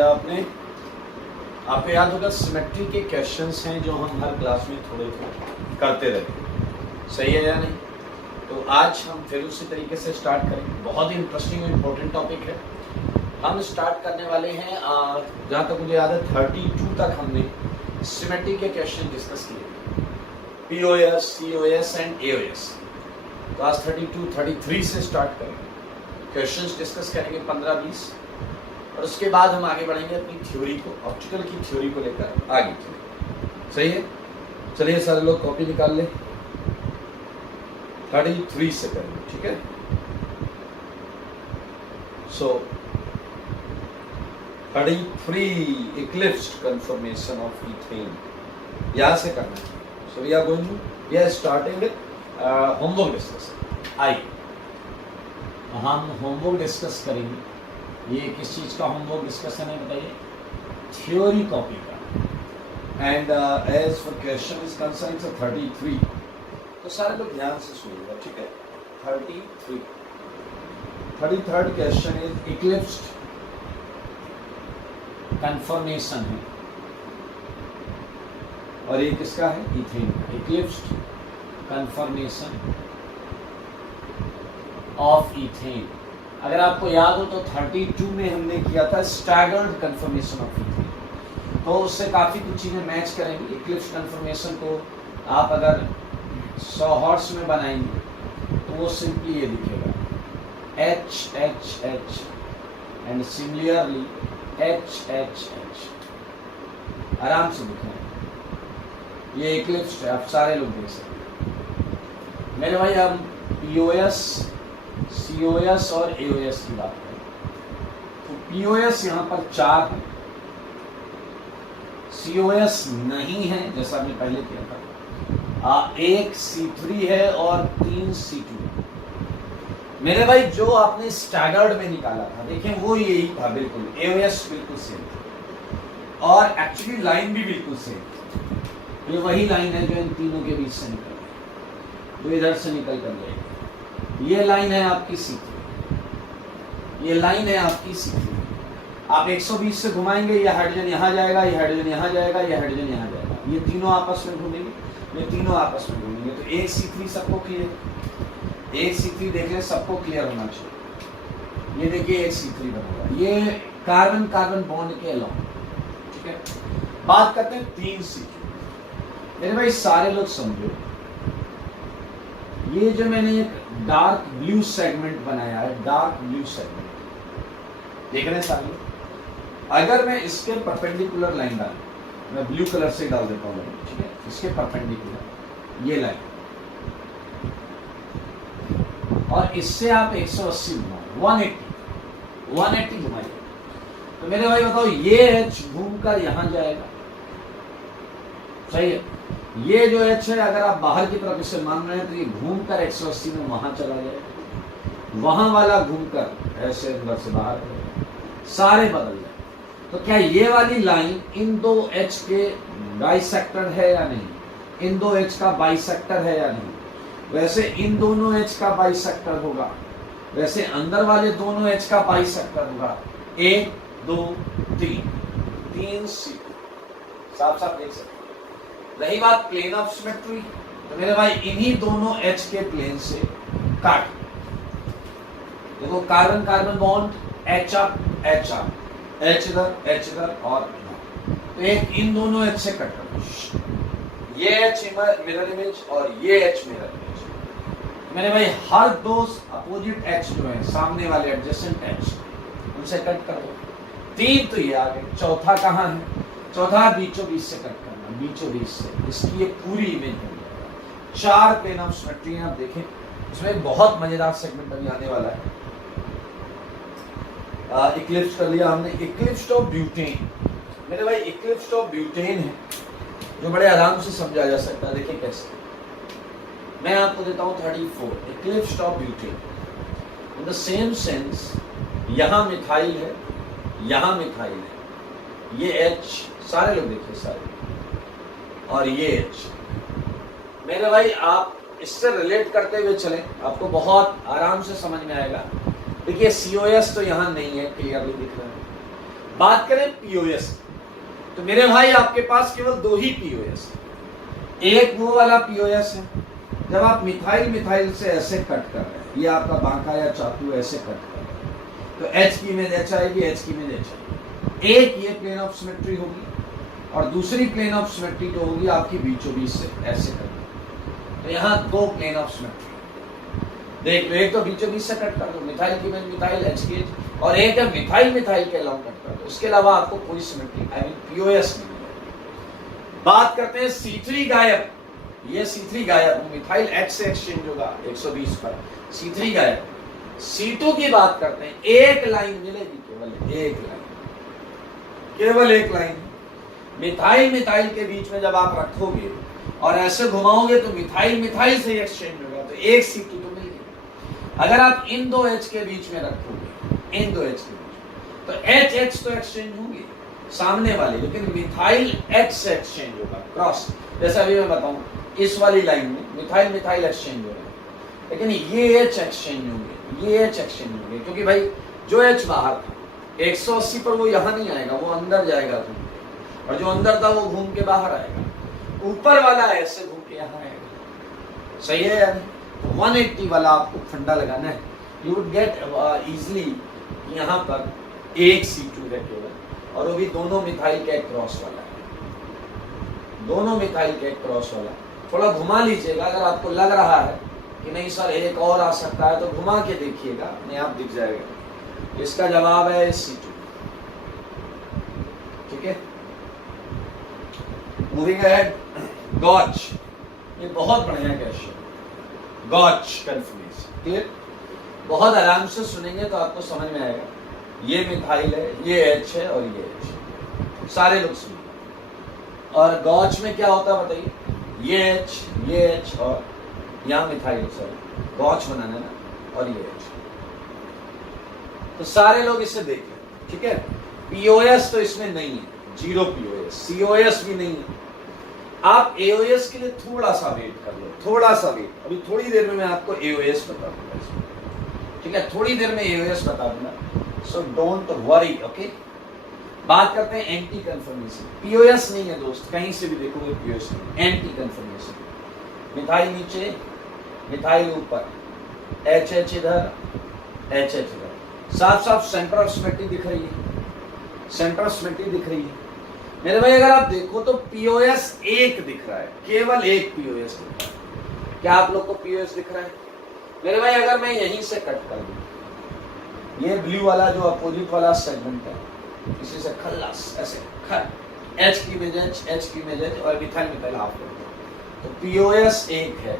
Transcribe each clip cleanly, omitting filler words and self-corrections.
किया आपने? आपको याद होगा सिमेट्री के क्वेश्चंस हैं जो हम हर क्लास में थोड़े थोड़े करते रहते हैं, सही है या नहीं? तो आज हम फिर उसी तरीके से स्टार्ट करेंगे। बहुत ही इंटरेस्टिंग और इम्पोर्टेंट टॉपिक है। हम स्टार्ट करने वाले हैं, जहाँ तक मुझे याद है 32 तक हमने सिमेट्री के क्वेश्चन डिस्कस किए, POS, COS एंड AOS। तो आज 32, 33 से स्टार्ट करेंगे, क्वेश्चंस डिस्कस करेंगे 15-20, और उसके बाद हम आगे बढ़ेंगे अपनी थ्योरी को, ऑप्टिकल की थ्योरी को लेकर आगे चलेंगे। सही है? चलिए सारे लोग कॉपी निकाल लें, 33 से करेंगे, ठीक है? So 33 eclipsed conformation of ethane, यहाँ से करना है। So we are going to, we are starting with homework discuss. आइए हम होमवर्क डिस्कस करेंगे। ये किस चीज़ का होमवर्क डिस्कशन है बताइए? थ्योरी कॉपी का। And as far question is concern 33, तो सारे लोग ध्यान से सुनिएगा, ठीक है? 33rd question is eclipsed confirmation है, और ये किसका है? ईथेन का। Eclipsed conformation of ethane. अगर आपको याद हो तो 32 में हमने किया था स्टैगर्ड कंफर्मेशन ऑफ ईथेन, तो उससे काफ़ी कुछ चीज़ें मैच करेंगी। इक्लिप्स कंफर्मेशन को आप अगर 100 हॉर्स में बनाएंगे तो वो सिंपली ये दिखेगा HHH एंड सिमिलरली HHH, आराम से दिखेगा। ये इक्लिप्स है, आप सारे लोग देख सकते हैं। मेरे भाई हम POS, COS और AOS की बात करें तो POS यहाँ पर 4 है, COS नहीं है जैसा हमने पहले किया था, 1 C3 है और 3 C2। मेरे भाई जो आपने स्टैगर्ड में निकाला था, देखें वो यही था, बिल्कुल AOS बिल्कुल सेम था, और एक्चुअली लाइन भी बिल्कुल सेम थी। ये वही लाइन है जो इन तीनों के बीच से निकल रही, जो इधर से निकल कर जाएगी। ये लाइन है आपकी C3, ये लाइन है आपकी C3। आप 120 से घुमाएंगे, ये हाइड्रोजन यहाँ जाएगा, ये हाइड्रोजन यहाँ जाएगा, ये हाइड्रोजन यहाँ जाएगा, ये तीनों आपस में घूमेंगे, ये तीनों आपस में घूमेंगे। तो 1 C3 सबको क्लियर, 1 C3 देख लें, सबको क्लियर होना चाहिए। ये देखिए 1 C3 बनेगा, ये कार्बन कार्बन बॉन्ड के अलॉन्ग, ठीक है? बात करते हैं 3 C2। मेरे भाई सारे लोग समझो, ये जो मैंने एक डार्क ब्लू सेगमेंट बनाया है, डार्क ब्लू सेगमेंट देख रहे हैं सारे लोग? अगर मैं इसके परपेंडिकुलर लाइन डालूं, मैं ब्लू कलर से डाल देता हूँ, ठीक है? इसके परपेंडिकुलर ये लाइन, और इससे आप 180 घुमाओ, 180 घुमाइए, तो मेरे भाई बताओ ये H घूमकर यहां जाएगा, सही है? ये जो H है, अगर आप बाहर की तरफ इसे मान रहे हैं तो ये घूमकर 180 में वहां चला जाएगा, वहां वाला घूमकर ऐसे अंदर से बाहर जाएगा, सारे बदल जाए। तो क्या ये वाली लाइन इन दो H के बाइसेक्टर है या नहीं? इन दो H का बाइसेक्टर है या नहीं? वैसे इन दोनों H का बाइसेक्टर होगा, वैसे अंदर वाले दोनों H का बाइसेक्टर होगा। 1 2 3 C2, साफ साफ देख सकते। रही बात प्लेन ऑफ सिमेट्री, तो मेरे भाई इन्हीं दोनों H के प्लेन से काट, देखो carbon carbon bond H up H up, H इधर और तो एक इन दोनों H से कट कर, ये H मिरर इमेज और ये H मिरर इमेज। मेरे भाई हर दो अपोजिट H जो है, सामने वाले एडजेसेंट H, उनसे कट कर दो। 3 तो ये आ गए, चौथा कहाँ है? चौथा बीचों बीच से कट करना, बीचों बीच से, इसकी ये पूरी इमेज बन जाएगा। 4 प्लेन ऑफ सिमेट्री आप देखें, इसमें बहुत मजेदार सेगमेंट अभी आने वाला है। इक्लिप्स कर लिया हमने, इक्लिप्स ऑफ ब्यूटेन। मेरे भाई इक्लिप्स ऑफ ब्यूटेन है जो बड़े आराम से समझा जा सकता है। देखिए कैसे, मैं आपको देता हूँ 34 Eclipse of butane. In the same sense, यहाँ मिथाइल है, यहाँ मिथाइल है, ये H, सारे लोग देखिए सारे, और ये H। मेरे भाई आप इससे रिलेट करते हुए चलें, आपको बहुत आराम से समझ में आएगा। देखिए COS तो यहाँ नहीं है, क्लियरली दिख रहा है। बात करें पीओएस, तो मेरे भाई आपके पास केवल दो ही पीओएस है। एक वो वाला पीओएस है जब आप मिथाइल मिथाइल से ऐसे कट कर रहे हैं, ये आपका बांका या चाकू ऐसे कट कर रहे हैं, तो एच की इमेज एच आएगी, एच की इमेज एच आएगी। एक ये प्लेन ऑफ सिमेट्री होगी और दूसरी प्लेन ऑफ सिमेट्री जो होगी आपकी बीचों बीच से ऐसे कट। तो यहाँ दो प्लेन ऑफ सिमेट्री देख लो, एक तो बीचों बीच से कट कर दो, मिथाइल की इमेज मिथाइल एच की एच, और एक है मिथाइल मिथाइल के अलाउंग कट कर दो। उसके अलावा आपको कोई सिमेट्री आई मीन पीओएस नहीं है। बात करते हैं C3 गायब, ये C3 गायब, मिथाइल H से एक्सचेंज होगा 120 पर, C3 गायब। C2 की बात करते हैं, एक लाइन मिलेगी, केवल एक लाइन, केवल एक लाइन। मिथाइल मिथाइल के बीच में जब आप रखोगे और ऐसे घुमाओगे तो मिथाइल मिथाइल से एक्सचेंज होगा, तो एक C2 तो मिल गया। अगर आप इन दो H के बीच में रखोगे, इन दो H के बीच, तो H H तो एक्सचेंज होंगे सामने वाले, लेकिन मिथाइल H से एक्सचेंज होगा क्रॉस। जैसा अभी मैं बताऊं, इस वाली लाइन में मिथाइल मिथाइल एक्सचेंज हो रहा है, लेकिन ये H एक्सचेंज होंगे, ये H एक्सचेंज होंगे, क्योंकि भाई जो H बाहर था 180 पर वो यहाँ नहीं आएगा, वो अंदर जाएगा घूम के, और जो अंदर था वो घूम के बाहर आएगा, ऊपर वाला ऐसे घूम के यहाँ आएगा। सही है यार? 180 वाला आपको फंडा लगाना है, यू वुड गेट इजिली। यहाँ पर एक C2 है केवल, और वो भी दोनों मिथाइल के क्रॉस वाला है, दोनों मिथाइल के क्रॉस वाला। थोड़ा घुमा लीजिएगा, अगर आपको लग रहा है कि नहीं सर एक और आ सकता है, तो घुमा के देखिएगा, अपने आप दिख जाएगा। इसका जवाब है C2। ठीक है, मूविंग अहेड, गॉच, ये बहुत बढ़िया क्वेश्चन, गॉच कंफर्मेशन। क्लियर? बहुत आराम से सुनेंगे तो आपको समझ में आएगा। ये मिथाइल है, ये H है और ये H है, सारे लोग सुनिए। और गॉच में क्या होता है बताइए? ये H और यहाँ मिथाइल, सॉरी गॉच बनाना है ना, और ये H। तो सारे लोग इसे देखें, ठीक है। पीओएस तो इसमें नहीं है, जीरो पीओएस, सीओएस भी नहीं है। आप एओएस के लिए थोड़ा सा वेट कर लो, थोड़ा सा वेट, अभी थोड़ी देर में मैं आपको एओएस बता दूंगा, ठीक है, थोड़ी देर में एओएस बता दूंगा, सो डोंट वरी, ओके। बात करते हैं एंटी कंफर्मेशन। पीओएस नहीं है दोस्त, कहीं से भी देखोगे पीओएस नहीं, एंटी कंफर्मेशन। मिथाइल नीचे, मिथाइल ऊपर, एच एच इधर, एच एच इधर, साफ साफ सेंटर ऑफ सिमेट्री दिख रही है, सेंटर ऑफ सिमेट्री दिख रही है मेरे भाई। अगर आप देखो तो पीओएस एक दिख रहा है, केवल एक पीओएस दिख रहा है। क्या आप लोग को पीओएस दिख रहा है मेरे भाई? अगर मैं यहीं से कट कर दूं, ये ब्लू वाला जो अपोजिट वाला सेगमेंट है, इसी से खल्लास ऐसे खट, एच की इमेज एच, एच की इमेज एच, और मिथाइल मिथाइल हाफ कर दो, तो पीओएस एक है।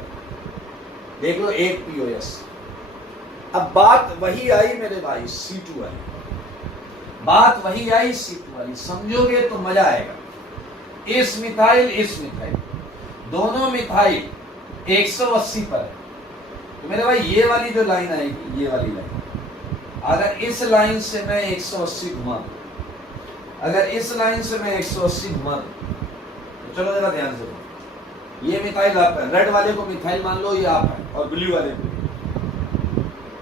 देख लो, एक पीओएस। अब बात वही आई मेरे भाई C2 वाली, बात वही आई C2 वाली, समझोगे तो मजा आएगा। इस मिथाइल, इस मिथाइल, दोनों मिथाइल 180 पर है, तो मेरे भाई ये वाली जो लाइन आएगी, ये वाली लाइन, अगर इस लाइन से मैं 180 घुमा दूं, अगर इस लाइन से मैं 180 घुमा दूं, तो चलो जरा ध्यान से, ये मिथाइल आप है, रेड वाले को मिथाइल मान लो, ये आप है, और ब्लू वाले को,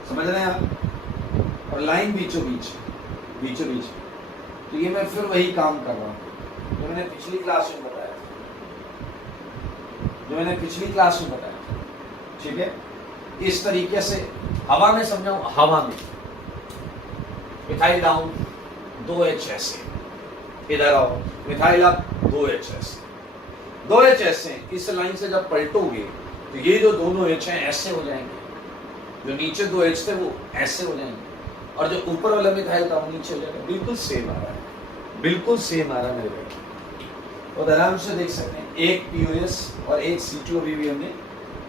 समझ रहे हैं आप? और लाइन बीचों बीच, बीचों बीच। तो ये मैं फिर वही काम कर रहा हूँ जो मैंने पिछली क्लास में बताया, जो मैंने पिछली क्लास में बताया, ठीक है। इस तरीके से हवा में समझाऊं, हवा में मिथाइल डाउन, 2H ऐसे, इधर आओ मिथाइल अप, 2H ऐसे, 2H ऐसे। इस लाइन से जब पलटोगे तो ये जो दोनों H हैं ऐसे हो जाएंगे, जो नीचे 2H थे वो ऐसे हो जाएंगे, और जो ऊपर वाला मिथाइल था वो नीचे हो जाएगा। बिल्कुल सेम आ रहा है, बिल्कुल सेम आ रहा है मेरे भाई, और आराम से देख सकते हैं। एक पीओएस और एक C2 अभी भी हमने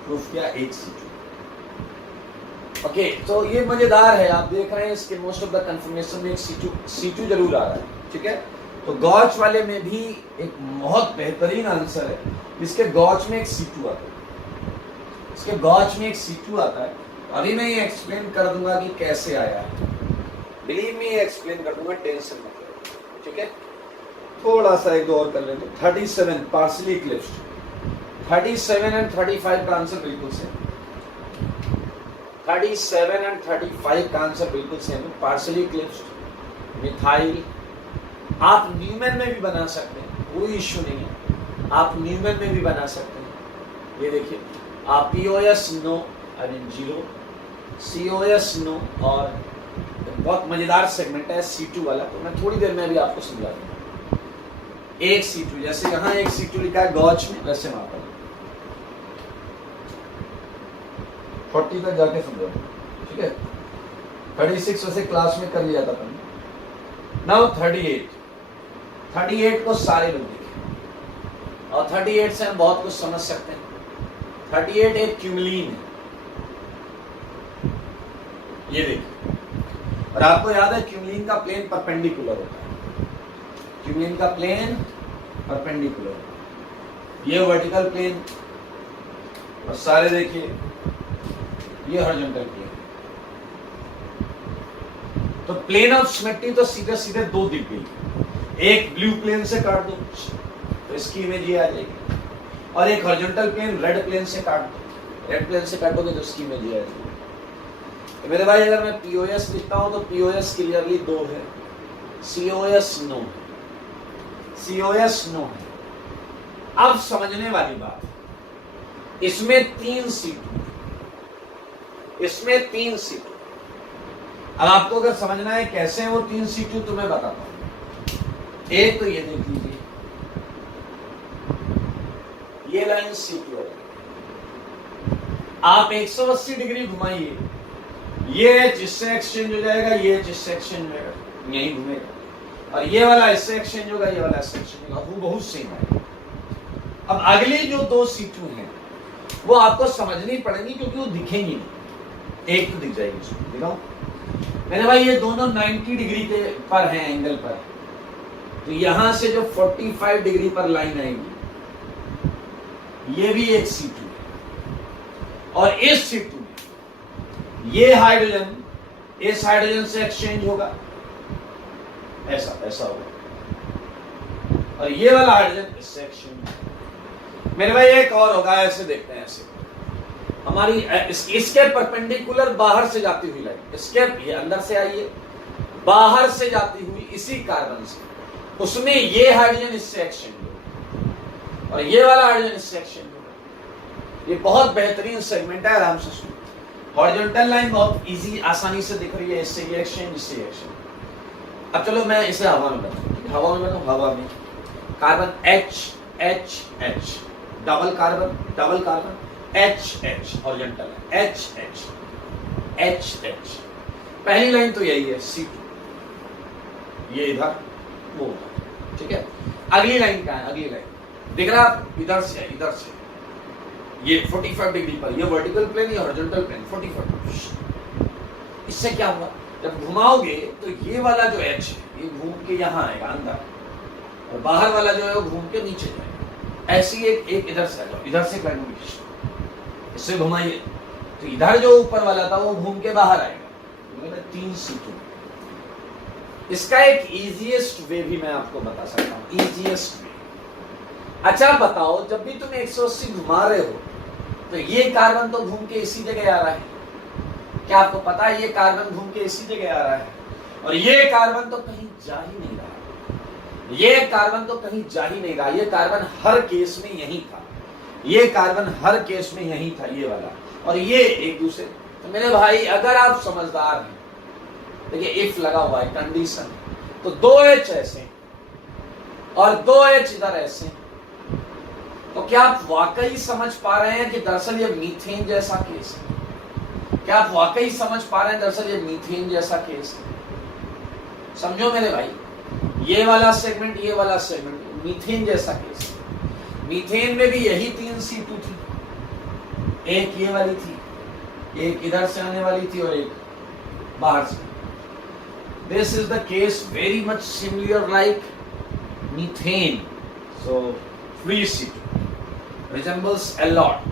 प्रूफ किया, एक C2। ओके, तो ये मजेदार है, आप देख रहे हैं इसके मोस्ट ऑफ द कंफर्मेशन में एक C2 जरूर आ रहा है, ठीक है। तो गॉच वाले में भी एक बहुत बेहतरीन आंसर है, इसके गॉच में एक C2 आता है, इसके गॉच में एक C2 आता है। अभी मैं ये एक्सप्लेन कर दूंगा कि कैसे आया है, बिलीव मी एक्सप्लेन कर दूंगा, टेंशन मत लो, ठीक है। थोड़ा सा एक दो और कर लेंगे। 37 पार्शली इक्लिप्स्ड, 37 एंड 35 का आंसर बिल्कुल सेम, 37 एंड 35 का आंसर बिल्कुल सेम है। पार्शली इक्लिप्स्ड, मिथाइल आप न्यूमैन में भी बना सकते हैं, कोई इश्यू नहीं है, आप न्यूमैन में भी बना सकते हैं। ये देखिए आप POS no I mean 0, COS no, और बहुत मजेदार सेगमेंट है C2 वाला, तो मैं थोड़ी देर में भी आपको समझा दूंगा। एक C2, जैसे यहाँ एक C2 लिखा है गॉच में, वैसे मापा 40 तक जाके समझो, ठीक है। 36 वैसे क्लास में कर लिया था अपन। नाउ 38 को सारे लोग देखें, और 38 से हम बहुत कुछ समझ सकते हैं। 38 एक क्यूमलीन है, ये देखिए, और आपको याद है क्यूमलीन का प्लेन परपेंडिकुलर होता है, क्यूमलीन का प्लेन परपेंडिकुलर होता है, ये वर्टिकल प्लेन, और सारे देखिए ये हॉरिजॉन्टल प्लेन। तो प्लेन ऑफ सिमेट्री तो सीधे सीधे दो दिख गई, एक ब्लू प्लेन से काट दो तो इसकी इमेज ये आ जाएगी, और एक हॉरिजॉन्टल प्लेन रेड प्लेन से काट दो, रेड प्लेन से काटोगे तो इसकी इमेज ये आ जाएगी। तो मेरे भाई अगर मैं POS लिखता हूं तो POS क्लियरली 2 है, COS नो, COS नो है। अब समझने वाली बात, इसमें 3 सीट, इसमें 3 सीट। अब आपको अगर समझना है कैसे हैं वो 3 सीट तो मैं बताता हूं। एक तो ये देख लीजिए, ये लाइन C2 है, आप 180 डिग्री घुमाइए, ये एच इससे एक्सचेंज हो जाएगा, ये एच इससे एक्सचेंज होगा, यही घूमेगा, और ये वाला इससे एक्सचेंज होगा, ये वाला इससे एक्सचेंज होगा, वो बहुत सेम है। अब अगली जो 2 C2 हैं वो आपको समझनी पड़ेगी क्योंकि वो दिखेंगी नहीं, एक तो दिख जाएगी, उसको दिखाओ मेरे भाई, ये दोनों 90 डिग्री के पर हैं, एंगल पर, तो यहां से जो 45 डिग्री पर लाइन आएगी, ये भी एक C2 है, और इस C2 में ये हाइड्रोजन इस हाइड्रोजन से एक्सचेंज होगा, ऐसा ऐसा होगा, और ये वाला हाइड्रोजन इससे एक्सचेंज होगा। मेरे भाई एक और होगा, ऐसे देखते हैं, ऐसे हमारी इसके परपेंडिकुलर बाहर से जाती हुई लाइन, इसके ये अंदर से आई है, बाहर से जाती हुई इसी कार्बन से, उसमें ये हाइड्रोजन इससे एक्सचेंज होगा, और ये वाला हाइड्रोजन इससे एक्सचेंज होगा। ये बहुत बेहतरीन सेगमेंट है, आराम से सुनो। हॉरिजॉन्टल लाइन बहुत इजी, आसानी से दिख रही है, इससे ये एक्सचेंज, इससे ये एक्सचेंज। अब चलो मैं इसे हवा में बताऊं, हवा में बताऊं, हवा में carbon H double carbon H horizontal है, H। पहली लाइन तो यही है C2, ये इधर वो उधर, ठीक है। अगली लाइन क्या है, अगली लाइन दिख रहा है, इधर से ये 45 डिग्री पर, ये वर्टिकल प्लेन, ये हॉरिजॉन्टल प्लेन 45। इससे क्या हुआ, जब घुमाओगे तो ये वाला जो H है ये घूम के यहाँ आएगा अंदर, और बाहर वाला जो है वो घूम के नीचे जाएगा। ऐसी एक इधर से आ जाओ, इधर से कंडीशन, इससे घुमाइए तो इधर जो ऊपर वाला था वो घूम के बाहर आएगा। 3 C2। इसका एक इजीएस्ट वे भी मैं आपको बता सकता हूँ, इजीएस्ट वे। अच्छा बताओ, जब भी तुम 180 घुमा रहे हो तो ये कार्बन तो घूम के इसी जगह आ रहा है, क्या आपको पता है ये कार्बन घूम के इसी जगह आ रहा है, और ये कार्बन तो कहीं जा ही नहीं रहा, ये कार्बन तो कहीं जा ही नहीं रहा, ये कार्बन हर केस में यही था, ये कार्बन हर केस में यही था, ये वाला और ये एक दूसरे। तो मेरे भाई अगर आप समझदार हैं, देखिए इफ लगा हुआ है, कंडीशन, तो 2H ऐसे और 2H इधर ऐसे, तो क्या आप वाकई समझ पा रहे हैं कि दरअसल ये मीथेन जैसा केस है? क्या आप वाकई समझ पा रहे हैं दरअसल ये मीथेन जैसा केस है? समझो मेरे भाई, ये वाला सेगमेंट, ये वाला सेगमेंट मीथेन जैसा केस है। मीथेन में भी यही 3 C2 थी, एक ये वाली थी, एक इधर से आने वाली थी और एक बाहर से। This is the case very much similar like methane. So free C2 resembles a lot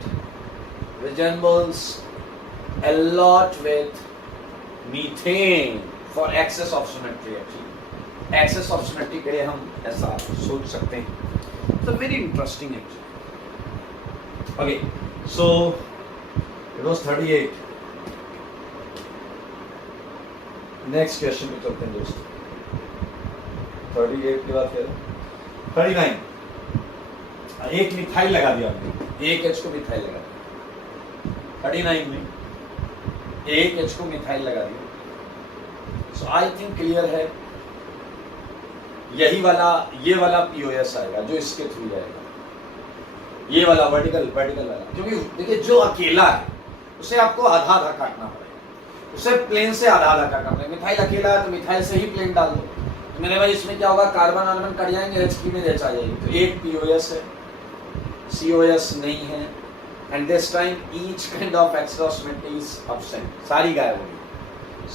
with methane for excess of symmetry actually. Excess of symmetry के लिए हम ऐसा सोच सकते हैं. So very interesting actually. Okay, so it was 38. Next question पे चलते हैं दोस्तों. 38 की बात करें, 39, एक मिथाइल लगा दिया आपने, एक एच को मिथाइल लगा दिया, 39 में एक एच को मिथाइल लगा दिया। सो आई थिंक क्लियर है, यही वाला, ये वाला पीओएस आएगा जो इसके थ्रू आएगा, ये वाला वर्टिकल वाला, क्योंकि देखिए जो अकेला है उसे आपको आधा आधा काटना पड़ेगा, उसे प्लेन से आधा आधा काटना पड़ेगा। मिथाइल अकेला है तो मिथाइल से ही प्लेन डाल दो, तो मेरे भाई इसमें क्या होगा, कार्बन कार्बन कट जाएंगे, एच की में एच आ जाएगी, तो एक पीओएस है, सीओएस नहीं है, and this time each kind of extra symmetry is absent, सारी गायब होगी,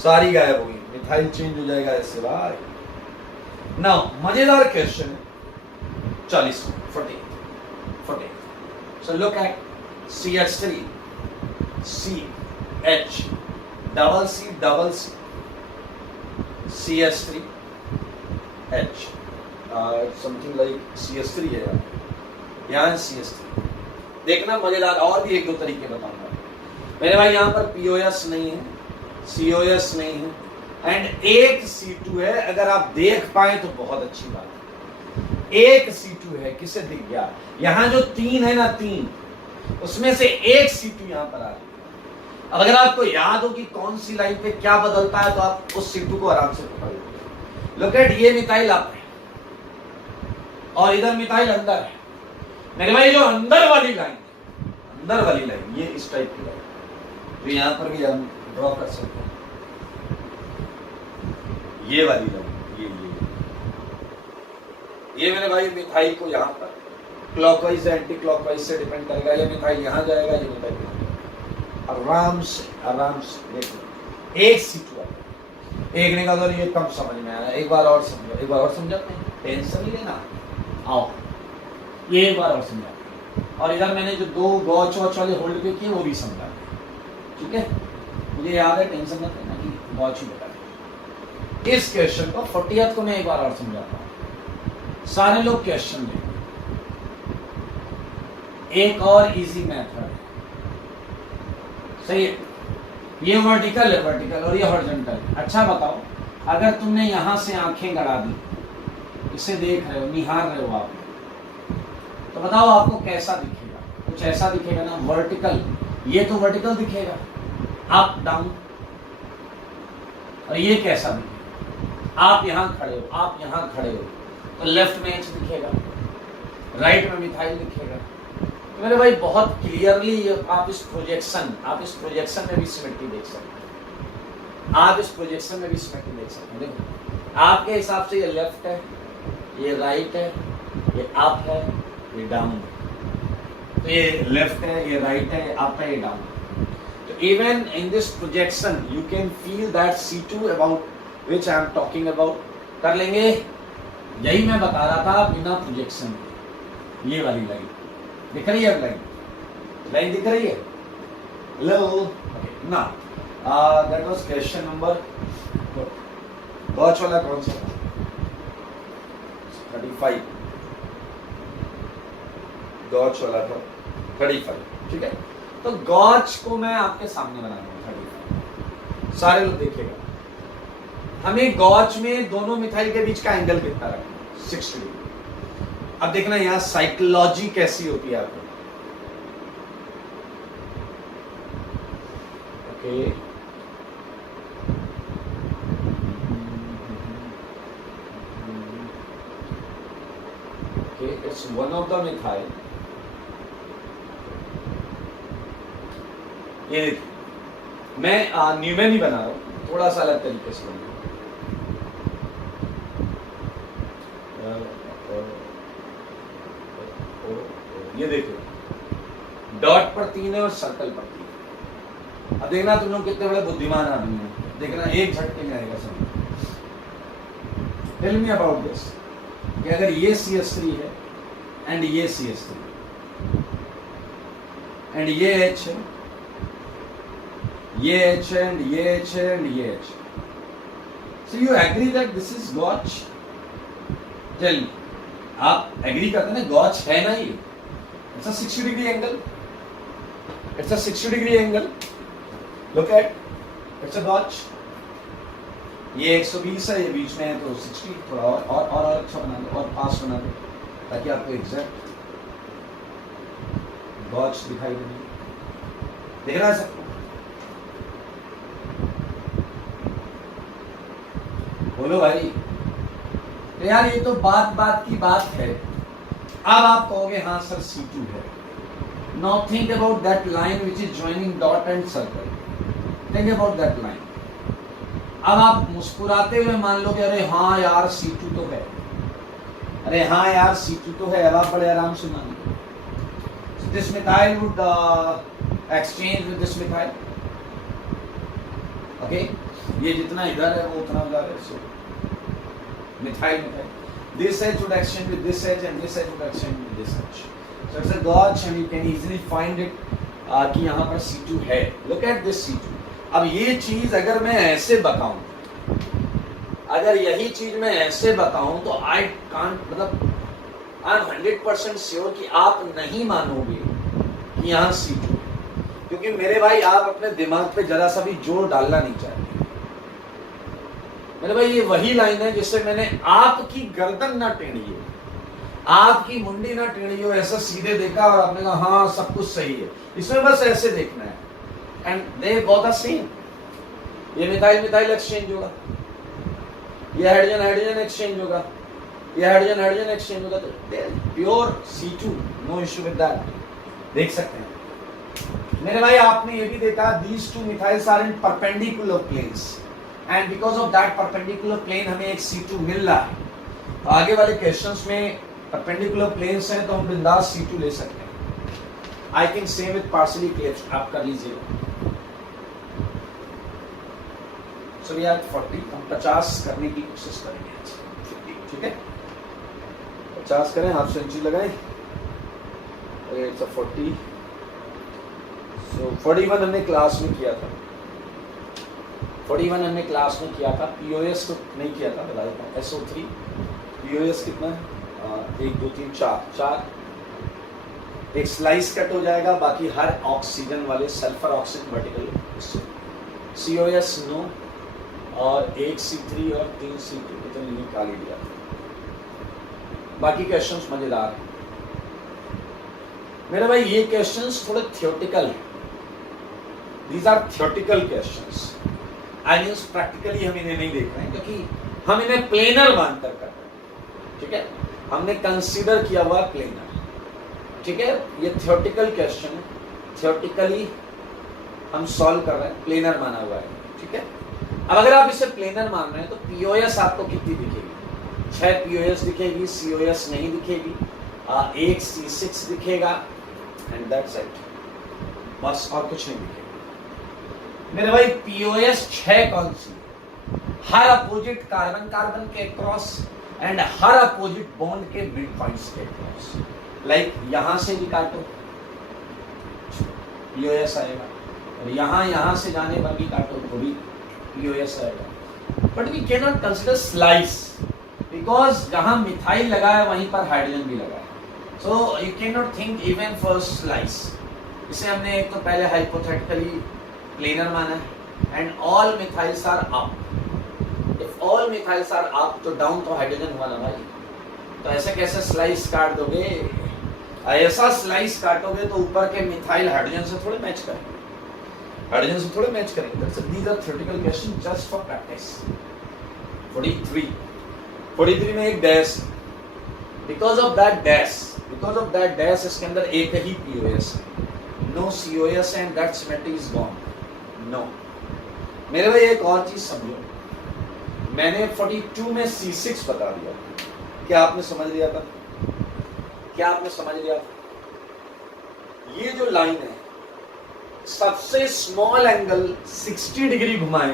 सारी गायब होगी, मिथाइल चेंज हो जाएगा इससे भाई। नाउ मजेदार क्वेश्चन है 40 so look at CH3 CH double C CH3 H something like CH3 है यहाँ CH3। देखना मजेदार, और भी एक दो तरीके बताऊंगा मेरे भाई। यहाँ पर POS नहीं है, COS नहीं है, एंड एक C2 है। अगर आप देख पाए तो बहुत अच्छी बात है, एक C2 है, किसे दिख गया? यहाँ जो 3 है ना, 3 उसमें से एक C2 यहाँ पर आ रही है। अब अगर आपको याद हो कि कौन सी लाइन पे क्या बदलता है तो आप उस C2 को आराम से पकड़ लो। लुक एट, ये मिथाइल अप है और इधर मिथाइल अंदर है। मेरे भाई जो अंदर वाली लाइन, अंदर वाली लाइन ये इस टाइप की लाइन, तो यहाँ पर भी हम ड्रॉ कर सकते हैं ये वाली लाइन, ये मेरे भाई मिथाइल को यहाँ पर क्लॉकवाइज एंटी क्लॉकवाइज से डिपेंड करेगा। ये मिथाइल यहाँ जाएगा, ये मिथाइल यहाँ जाएगा। आराम से देखो, एक C2 एक निकाल दो, ये कम समझ में आया। एक बार और समझो, एक बार और समझाते हैं, टेंशन नहीं लेना। आओ ये एक बार और समझाते, और इधर मैंने जो 2 गॉच वॉच वाले होल्ड पे किए वो भी समझा, ठीक है? मुझे याद है, टेंशन मत लेना कि गॉच ही बता। इस क्वेश्चन को 40th को मैं एक बार और समझाता हूँ, सारे लोग क्वेश्चन देंगे। एक और इजी मेथड है, सही है? ये वर्टिकल है, वर्टिकल, और ये हॉरिजॉन्टल है। अच्छा बताओ, अगर तुमने यहां से आंखें गड़ा दी, इसे देख रहे हो, निहार रहे हो आप, तो बताओ आपको कैसा दिखेगा? कुछ ऐसा दिखेगा ना, वर्टिकल। ये तो वर्टिकल दिखेगा, अप डाउन। और ये कैसा दिखेगा? आप यहां खड़े हो, आप यहां खड़े हो, तो लेफ्ट में एच दिखेगा, राइट में मिथाइल दिखेगा। तो मेरे भाई बहुत क्लियरली आप इस प्रोजेक्शन में भी सिमेट्री देख सकते हैं। आप इस प्रोजेक्शन में भी सिमेट्री देख सकते हैं। देखो, आपके हिसाब से ये लेफ्ट है, ये राइट है, ये अप है, ये डाउन है। तो ये लेफ्ट है, ये राइट है, ये अप है, ये डाउन है। तो even in this projection you can feel that C2 about which I am talking about. कर लेंगे, यही मैं बता रहा था बिना प्रोजेक्शन के। ये वाली लाइन दिख रही है, लाइन दिख रही है? हेलो ना, दैट वाज क्वेश्चन नंबर, गॉच वाला कौन सा था? 35, गॉच वाला था 35, ठीक है? तो गॉच को मैं आपके सामने बना दूंगा 35, सारे लोग देखिएगा। हमें गॉच में दोनों मिथाइल के बीच का एंगल कितना रखना है? 60 डिग्री। अब देखना यहाँ साइकोलॉजी कैसी होती है आपको। Okay, okay, it's one of the methyl. ये देखिए, मैं न्यूमेन ही बना रहा हूं, थोड़ा सा अलग तरीके से बना। ये देखो, डॉट पर 3 है और सर्कल पर 3 है। अब देखना तुम लोग कितने बड़े बुद्धिमान आदमी हैं। देखना एक झटके में आएगा सब। टेल मी अबाउट दिस, कि अगर ये CH3 है एंड ये CH3 एंड ये H है, ये H है एंड ये H है एंड ये H। So you agree that this is gauche? Tell me, आप एग्री करते हैं ना, गॉच है ना ये? It's a 60 degree angle. It's a 60 degree angle. Look at, it's a gotch. ये 120 है, ये बीच में है तो 60, थोड़ा और अच्छा बना दो और पास बना दो ताकि आपको एग्जैक्ट गॉच दिखाई दे। देख रहा है सबको? बोलो भाई। तो यार ये तो बात की बात है। अब आप कहोगे हाँ सर C2 है। Now think about that line which is joining dot and circle. Think about that line. अब आप मुस्कुराते हुए मान लोगे अरे हाँ यार C2 तो है, अरे हाँ यार C2 तो है। अब आप बड़े आराम से मान लो so this methyl would exchange with this methyl. Okay, ये जितना इधर है वो उतना उधर है। So methyl this H would exchange with this H and this H would exchange with this H. So it's a gauge and you can easily find it कि यहाँ पर C2 है। Look at this C2. अब ये चीज अगर मैं ऐसे बताऊं, अगर यही चीज मैं ऐसे बताऊं तो I can't, मतलब I'm 100% श्योर कि आप नहीं मानोगे कि यहाँ C2 है, क्योंकि मेरे भाई आप अपने दिमाग पे जरा सा भी जोर डालना नहीं चाहते। मेरे भाई ये वही लाइन है जिससे मैंने आपकी गर्दन ना टेढ़ी हो, आपकी मुंडी ना टेढ़ी हो, ऐसा सीधे देखा और आपने कहा हाँ सब कुछ सही है। इसमें बस ऐसे देखना है and they both are same. ये मिथाइल मिथाइल एक्सचेंज होगा, ये हाइड्रोजन हाइड्रोजन एक्सचेंज होगा, ये हाइड्रोजन हाइड्रोजन एक्सचेंज होगा। तो pure C2, no issue with that. देख सकते हैं मेरे भाई। आपने ये भी देखा these two methyls are in perpendicular planes and because of that perpendicular plane हमें एक C2 मिल रहा है। तो आगे वाले क्वेश्चंस में perpendicular planes हैं तो हम बिंदास C2 ले सकते हैं। I can say with partially clear, आप कर लीजिए। So we are 40, हम 50 करने की कोशिश करेंगे। ठीक है, 50 करें, हाफ सेंचुरी लगाएं। It's a 40. So 41 हमने क्लास में किया था, 41 हमने क्लास में किया था। POS तो नहीं किया था, बता देता हूँ। SO3 POS कितना है? 1 2 3 4 एक स्लाइस कट हो जाएगा, बाकी हर ऑक्सीजन वाले sulphur oxygen vertical. COS no, और 1 C3 और 3 C2 तो निकाल ही दिया। बाकी क्वेश्चंस मजेदार हैं मेरे भाई। ये क्वेश्चंस थोड़े थियोरेटिकल हैं, these are theoretical questions. I mean practically हम इन्हें नहीं देख रहे हैं क्योंकि हम इन्हें प्लेनर मानकर कर रहे हैं। ठीक है, हमने कंसीडर किया हुआ प्लेनर। ठीक है, ये थियोरेटिकल क्वेश्चन है, थियोरेटिकली हम सॉल्व कर रहे हैं, प्लेनर माना हुआ है। ठीक है, अब अगर आप इसे प्लेनर मान रहे हैं तो POS आपको कितनी दिखेगी? 6 POS दिखेगी, COS नहीं दिखेगी, 1 C6 दिखेगा एंड दैट्स इट, बस और कुछ नहीं दिखेगा मेरे भाई। POS 6 कौन सी? हर अपोजिट कार्बन कार्बन के cross and her opposite bond के मिड पॉइंट्स के क्रॉस। लाइक यहां से भी काटो POS आएगा, और यहां से जाने पर भी काटो तो भी POS आएगा। But we can not consider slice because जहां मिथाइल लगा है वहीं पर हाइड्रोजन भी लगा है। So you can not think even for slice. इसे हमने एक तो पहले हाइपोथेटिकली प्लेनर माना है and all methyls are up. If all methyls are up तो डाउन तो हाइड्रोजन हुआ ना भाई। तो ऐसे कैसे स्लाइस काट दोगे? ऐसा स्लाइस काटोगे तो ऊपर के मिथाइल हाइड्रोजन से थोड़े मैच करेंगे, हाइड्रोजन से थोड़े मैच करेंगे। These are theoretical questions just for practice. 43 में एक dash, because of that dash इसके अंदर एक ही POS है, no COS and that symmetry is gone. No. मेरे भाई एक और चीज समझो, मैंने 42 में C6 बता दिया। क्या आपने समझ लिया था? क्या आपने समझ लिया था? ये जो लाइन है सबसे स्मॉल एंगल 60 डिग्री घुमाए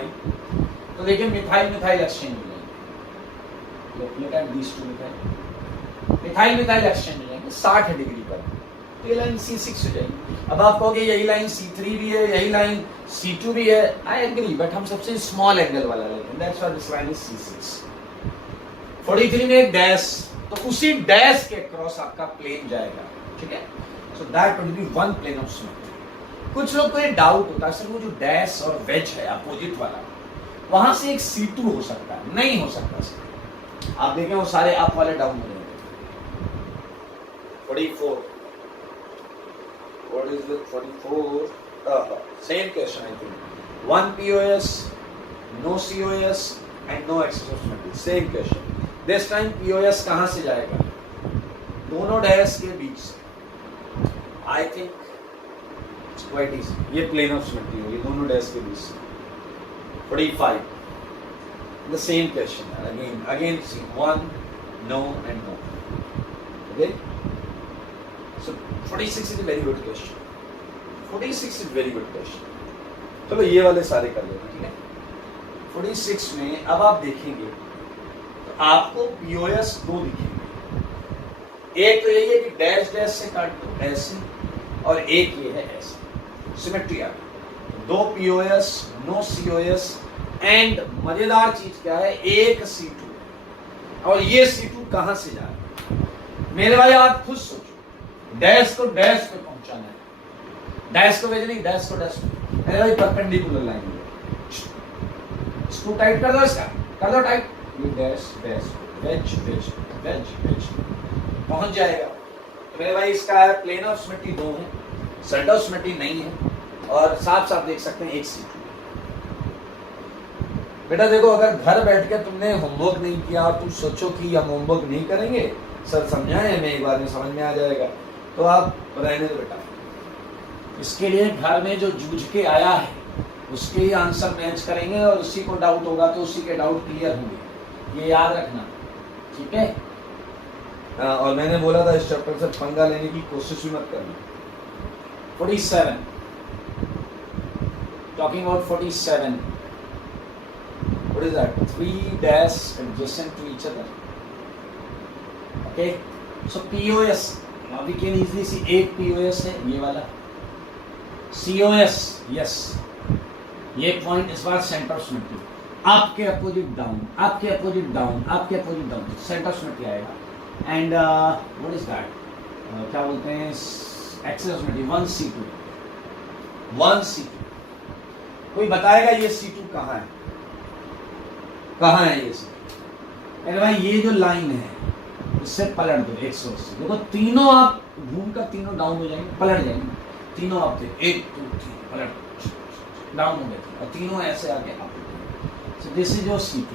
तो देखिए मिथाइल मिथाइल एक्सचेंज हो जाएंगे। Look at these two methyl methyl exchange हो जाएंगे 60 डिग्री पर, तो ये लाइन C6 हो जाएगी। अब आप कहोगे यही लाइन C3 भी है, यही लाइन C2 भी है। आई एग्री, बट हम सबसे स्मॉल एंगल वाला लेते हैं, that's why this line is C6। 43 में एक डैश, तो उसी डैश के क्रॉस आपका प्लेन जाएगा। ठीक है, so that will be one plane of symmetry. कुछ लोग को ये डाउट होता है सर वो जो डैश और वेज है अपोजिट वाला, वहां से एक C2 हो सकता है, नहीं हो सकता सर। आप देखें वो सारे अप वाले डाउन हो जाएंगे। 44 what is it 44 same question I think 1 POS no COS and no axis. Same question, this time POS कहां से जाएगा? दोनों डैश के बीच से। आई थिंक क्वाइट इजी, ये प्लेन ऑफ सिमेट्री होगी दोनों डैश के बीच से। 45 the same question again see 1 no and no, okay, so 46 is a very good question, 46 is very good question। चलो ये वाले सारे कर लेते हैं, ठीक है। 46 में अब आप देखेंगे तो आपको POS दो दिखेंगे, एक तो यही है कि डैश डैश से काट दो ऐसे, और एक ये है ऐसे, सिमेट्री आ गई। दो POS नो COS एंड मजेदार चीज क्या है, एक C2, और ये C2 कहां से जा रहा है? मेरे भाई आप खुद सोचो, डैश को डैश पे पहुंचाना है, डैश को भेज नहीं, डैश को डैश पे। मेरे भाई परपेंडिकुलर लाइन है, इसको टाइट कर दो, इसका कर दो टाइट, ये dash dash wedge wedge wedge wedge पहुंच जाएगा। तो मेरे भाई इसका है प्लेन ऑफ सिमेट्री दो है, सेंटर ऑफ सिमेट्री नहीं है, और साफ साफ देख सकते हैं एक C2। बेटा देखो, अगर घर बैठ के तुमने होमवर्क नहीं किया और तुम सोचो कि हम होमवर्क नहीं करेंगे, सर समझाएं हमें एक बार में समझ में आ जाएगा, तो आप रहने दो बेटा। इसके लिए घर में जो जूझ के आया है उसके ही आंसर मैच करेंगे, और उसी को डाउट होगा तो उसी के डाउट क्लियर होंगे, ये याद रखना, ठीक है। और मैंने बोला था इस चैप्टर से पंगा लेने की कोशिश भी मत करना। 47 talking about 47, what is that? 3 dash adjacent to each other, okay, so POS now we can easily see एक POS है ये वाला, COS yes, ये पॉइंट इस बार सेंटर ऑफ सिमेट्री, आपके अपोजिट डाउन, आपके अपोजिट डाउन, आपके opposite down, centre of symmetry आएगा। एंड व्हाट इज दैट, क्या बोलते हैं, access of symmetry 1 C2, 1 C2। कोई बताएगा ये C2 कहाँ है, कहाँ है ये C2? अरे भाई ये जो लाइन है इससे पलट दो 180, देखो तीनों आप घूम कर तीनों डाउन हो जाएंगे, पलट जाएंगे, तीनों आप थे 1 2 3 पलट डाउन हो गए, और तीनों ऐसे आके आप, so this is your C2,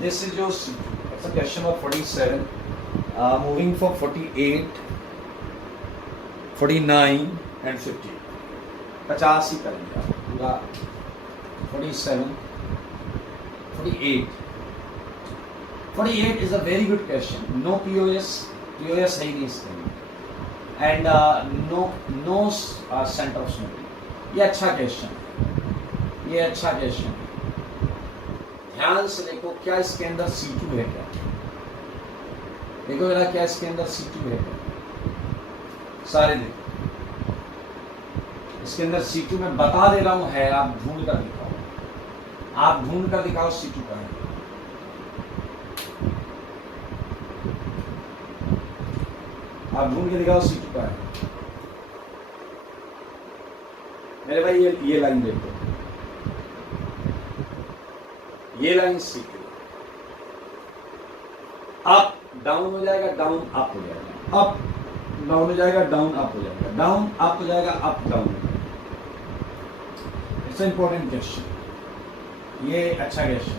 this is your C2। That's a question of 47, moving for 48, 49 and 50, 50 ही करेंगे आप पूरा। 47, 48 is a very good question, no POS है ही नहीं इसके में, and no centre of symmetry. ये अच्छा क्वेश्चन, ये अच्छा क्वेश्चन, ध्यान से देखो क्या इसके अंदर C2 है क्या, देखो मेरा क्या इसके अंदर C2 है क्या, सारे देखो इसके अंदर C2 मैं बता दे रहा हूं है, आप ढूंढ कर दिखाओ, आप ढूंढ कर दिखाओ C2 का है। आप ढूंढ के दिखाओ C2 का है। मेरे भाई ये लाइन देखो, ये लाइन C2, अप डाउन हो जाएगा, डाउन अप हो जाएगा, अप डाउन हो जाएगा, डाउन अप हो जाएगा, डाउन अप हो जाएगा, up down. It's important question, ये अच्छा क्वेश्चन।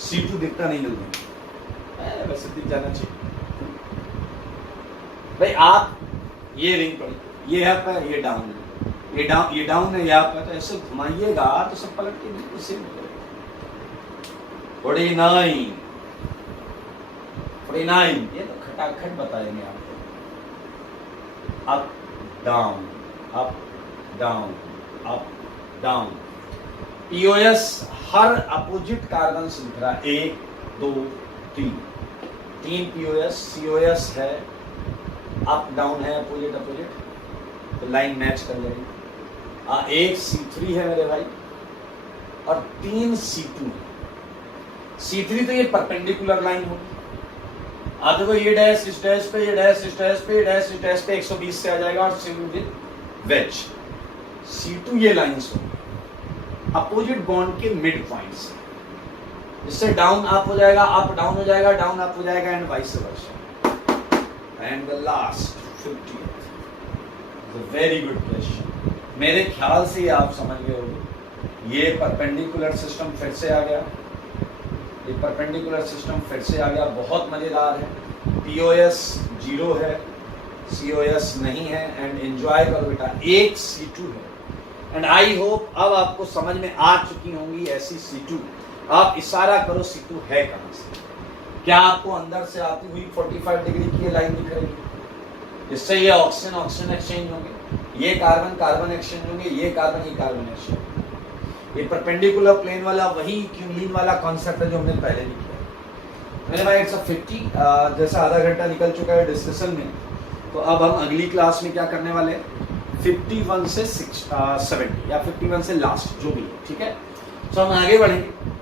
C2 दिखता नहीं जल्दी, वैसे दिख जाना चाहिए भाई। आप ये रिंग पड़ी, ये अप है, ये डाउन है, ये डाउन है, ये अप है, तो ऐसे घुमाइएगा तो सब पलट के बिल्कुल सेम हो जाएगा। 49 ये तो खटाखट बताएंगे आपको, up down up down up down. POS हर अपोजिट कार्बन से दिख रहा है, 1 2 3 POS, COS है, अप डाउन है, अपोजिट अपोजिट, तो लाइन मैच कर जाएगी। एक C3 है मेरे भाई, और 3 C2 है। C3 तो ये परपेंडिकुलर लाइन होगी, आप देखो ये डैश इस डैश पे, ये डैश इस डैश पे, ये डैश इस डैश पे 120 से आ जाएगा, और सिंगल वेज। C2 ये लाइंस होगी, अपोजिट बॉन्ड के मिड पॉइंट से, इससे डाउन अप हो जाएगा, अप डाउन हो जाएगा, डाउन अप हो जाएगा, and vice versa. And the last 50th, very good question. मेरे ख्याल से आप समझ गए होंगे। ये परपेंडिकुलर सिस्टम फिर से आ गया, ये परपेंडिकुलर सिस्टम फिर से आ गया, बहुत मजेदार है। पीओएस 0 है, सीओएस नहीं है, एंड एंजॉय करो बेटा। एक C2 है, एंड आई होप अब आपको समझ में आ चुकी होंगी ऐसी C2। आप इशारा करो C2 है कहां से। क्या आपको अंदर से आती हुई 45 डिग्री की लाइन दिख रही है? इससे ये ऑक्सीजन ऑक्सीजन एक्सचेंज होंगे, ये कार्बन कार्बन एक्सचेंज होंगे, ये कार्बन एक्सचेंज। ये परपेंडिकुलर प्लेन वाला वही क्यूलीन वाला कॉन्सेप्ट है जो हमने पहले भी किया। मेरे भाई 150 जैसा आधा घंटा निकल चुका है डिस्कशन में, तो अब हम अगली क्लास में क्या करने वाले हैं, 51 से 70 या 51 से लास्ट जो भी है, ठीक है। तो हम आगे बढ़ेंगे।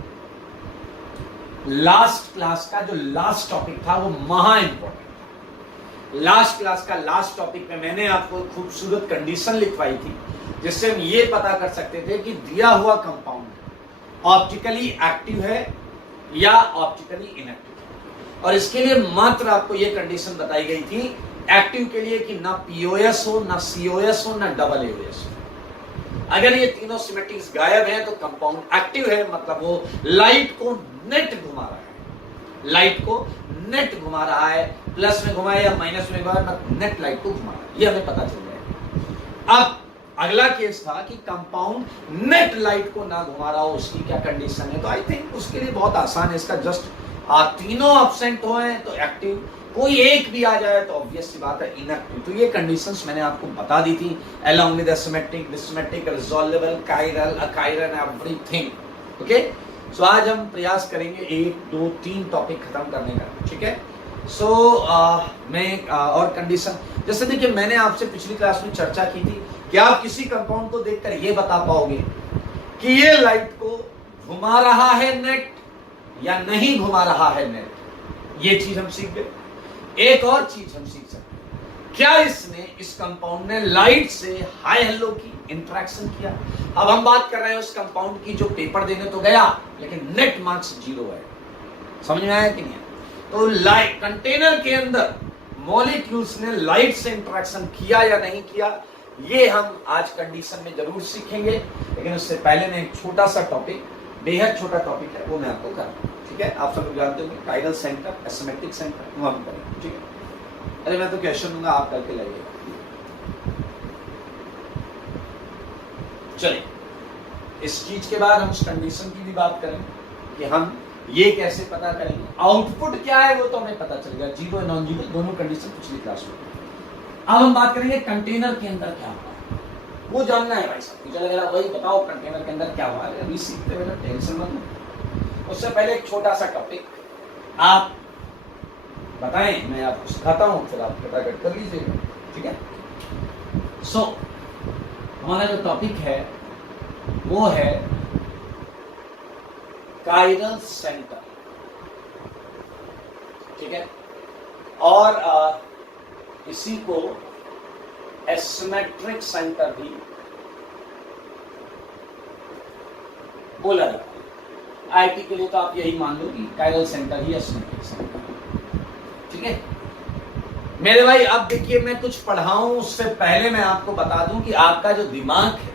लास्ट क्लास का जो लास्ट टॉपिक था वो महा इंपॉर्टेंट। लास्ट क्लास का लास्ट टॉपिक में मैंने आपको खूबसूरत कंडीशन लिखवाई थी, जिससे हम ये पता कर सकते थे कि दिया हुआ कंपाउंड ऑप्टिकली एक्टिव है या ऑप्टिकली इनएक्टिव। और इसके लिए मात्र आपको ये कंडीशन बताई गई थी एक्टिव के लिए कि ना पीओएस हो, ना सीओएस हो, ना डबल एओएस हो। अगर ये तीनों सिमेट्रिक्स गायब हैं तो कंपाउंड एक्टिव है, मतलब वो लाइट को नेट घुमा रहा है, लाइट को नेट घुमा रहा है, प्लस में घुमाए या माइनस में घुमाए, नेट लाइट को घुमा रहा है, ये हमें पता चल गया। अब अगला केस था कि कंपाउंड नेट लाइट को ना घुमा रहा हो, उसकी क्या कंडीशन है। तो आई थिंक उसके लिए बहुत आसान है, इसका जस्ट तीनों एब्सेंट हो तो एक्टिव, कोई एक भी आ जाए तो ऑब्वियस सी बात है इनएक्टिव। तो ये कंडीशंस मैंने आपको बता दी थी, along with asymmetric, dissymmetric, resolvable, chiral, achiral, everything. Okay, so आज हम प्रयास करेंगे 1 2 3 टॉपिक खत्म करने का, ठीक है। सो मैं और कंडीशन, जैसे देखिए मैंने आपसे पिछली क्लास में चर्चा की थी कि आप किसी कंपाउंड को देखकर ये बता पाओगे कि ये लाइट को घुमा रहा है नेट या नहीं घुमा रहा है नेट, ये चीज हम सीख गए। एक और चीज हम सीख सकते हैं, क्या इसने, इस कंपाउंड ने लाइट से हाई हेलो की इंटरेक्शन किया। अब हम बात कर रहे हैं उस कंपाउंड की जो पेपर देने तो गया लेकिन नेट मार्क्स 0 है। समझ में आया कि नहीं? तो लाइट कंटेनर के अंदर मॉलिक्यूल्स ने लाइट से इंटरेक्शन किया या नहीं किया, ये हम आज कंडीशन में जरूर सीखेंगे। लेकिन उससे पहले मैं एक छोटा सा टॉपिक, बेहद छोटा टॉपिक है, वो मैं आपको कर रहा हूं, ठीक है। आप सब लोग जानते होंगे कायरल सेंटर, एसिमेट्रिक सेंटर, वो हम करेंगे, ठीक है। अरे मैं तो क्वेश्चन दूंगा, आप करके लाइएगा। चलिए, इस चीज के बाद हम उस कंडीशन की भी बात करेंगे कि हम ये कैसे पता करेंगे, आउटपुट क्या है वो तो हमें पता चल गया, 0 और नॉन 0 दोनों कंडीशन पिछली क्लास में। अब हम बात करेंगे कंटेनर के अंदर क्या हुआ है, वो जानना है भाई साहब। मुझे लग रहा वही बताओ कंटेनर के अंदर क्या हुआ है, अभी सीखते हुए टेंशन मत लो। उससे पहले एक छोटा सा टॉपिक आप बताएं, मैं आपको सिखाता हूं, फिर आप फटाफट कर लीजिएगा, ठीक है। सो हमारा जो टॉपिक है वो है कायरल सेंटर, ठीक है। और इसी को एसिमेट्रिक सेंटर भी बोला जाता है। आईटी के लिए तो आप यही मान लो कि कायरल सेंटर ही एसिमेट्रिक सेंटर, ठीक है मेरे भाई। अब देखिए मैं कुछ पढ़ाऊं उससे पहले मैं आपको बता दूं कि आपका जो दिमाग है,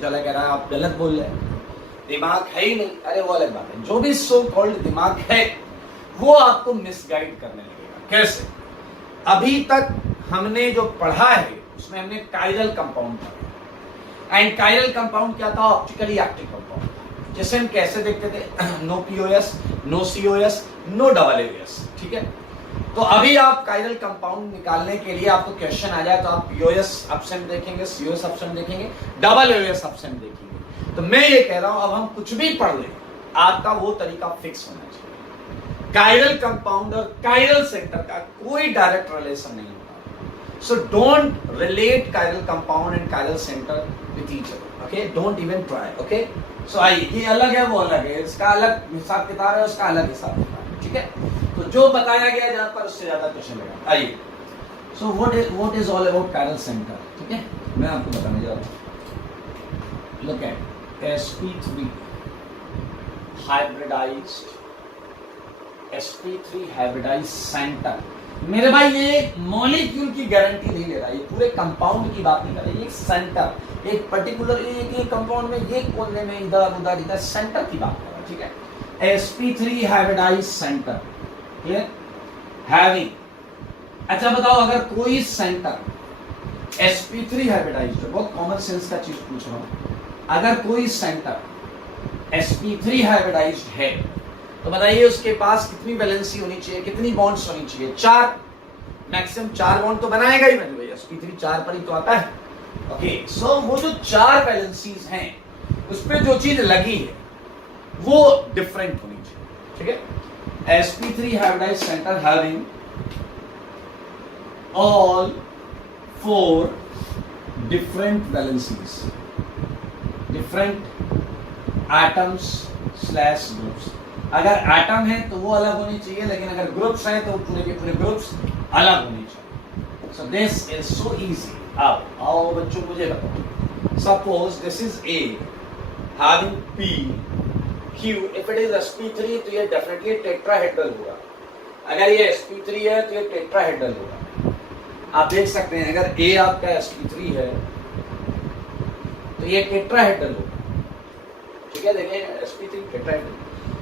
चला कह रहा है आप गलत बोल रहे हैं, दिमाग है ही नहीं, अरे वो अलग बात है। जो भी सो कॉल्ड दिमाग है वो आपको मिसगाइड करने लगेगा। कैसे? अभी तक हमने जो पढ़ा है उसमें हमने कायरल कंपाउंड पढ़ा, एंड कायरल कंपाउंड क्या था, ऑप्टिकली एक्टिव कंपाउंड, जिसे हम कैसे देखते थे, no POS, no COS, no double AOS, ठीक है। तो अभी आप कायरल कंपाउंड निकालने के लिए आपको क्वेश्चन आ जाए तो आप पीओएस ऑप्शन देखेंगे, सीओएस ऑप्शन देखेंगे, डबल एओएस ऑप्शन देखेंगे। तो मैं ये कह रहा हूं अब हम कुछ भी पढ़ लें, आपका वो तरीका फिक्स होना चाहिए। कायरल कंपाउंड और कायरल सेंटर का कोई डायरेक्ट रिलेशन नहीं होता। So don't relate chiral compound and chiral centre with each other, okay, don't even try, okay. So आइए, ये अलग है वो अलग है, इसका अलग हिसाब किताब है, उसका अलग हिसाब किताब है, ठीक है। तो जो बताया गया जहां पर उससे ज्यादा क्वेश्चन लगा। आइए, so what is all about chiral centre, ठीक है, मैं आपको बताने जा रहा हूं। Look at sp3 hybridised sp3 hybridised centre. मेरे भाई ये मॉलिक्यूल की गारंटी नहीं ले रहा, ये पूरे कंपाउंड की बात नहीं कर रहा, ये सेंटर, एक पर्टिकुलर एक कंपाउंड में ये कोने में इधर उधर इधर सेंटर की बात कर रहा है, ठीक है। sp3 hybridised centre, clear, having. अच्छा बताओ, अगर कोई सेंटर sp3 हाइब्रिडाइज्ड, बहुत कॉमन सेंस का चीज पूछ रहा हूं, अगर कोई सेंटर sp3 हाइब्रिडाइज्ड है तो बताइए उसके पास कितनी वैलेंसी होनी चाहिए, कितनी बॉन्ड्स होनी चाहिए? 4, मैक्सिमम 4 बॉन्ड तो बनाएगा ही मेरे भैया, sp3 4 पर ही तो आता है। ओके, सो वो जो 4 वैलेंसीज हैं उस पे जो चीज लगी है वो डिफरेंट होनी चाहिए, ठीक है। sp3 hybridised centre having all 4 different valencies, different atoms slash groups। अगर एटम है तो वो अलग होनी चाहिए, लेकिन अगर ग्रुप्स हैं तो पूरे के पूरे ग्रुप्स अलग होने चाहिए। So this is so easy. आओ आओ बच्चों, मुझे बताओ, suppose this is a having p q, if it is sp3 तो ये डेफिनेटली टेट्राहेड्रल होगा। अगर ये sp3 है तो ये टेट्राहेड्रल होगा। आप देख सकते हैं अगर A आपका sp3 है तो ये टेट्राहेड्रल होगा, ठीक है। देखिए sp3 टेट्राहेड्रल,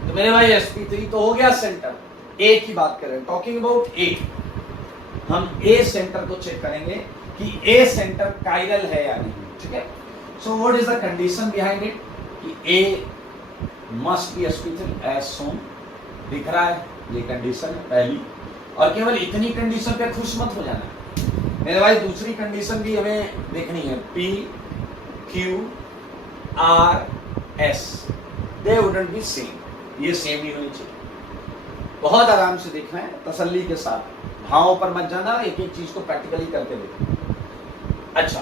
तो मेरे भाई sp3 तो हो गया सेंटर। A की बात करें, टॉकिंग अबाउट A, हम A सेंटर को चेक करेंगे कि A सेंटर कायरल है या नहीं, ठीक है। So what is the condition behind it कि A must be sp3 as soon, दिख रहा है, ये कंडीशन है पहली। और केवल इतनी कंडीशन पे खुश मत हो जाना मेरे भाई, दूसरी कंडीशन भी हमें देखनी है, P Q R S they wouldn't be same, ये सेम नहीं होनी चाहिए। बहुत आराम से देखना है, तसल्ली के साथ, भावों पर मत जाना, एक एक चीज को प्रैक्टिकली करके देखना। अच्छा,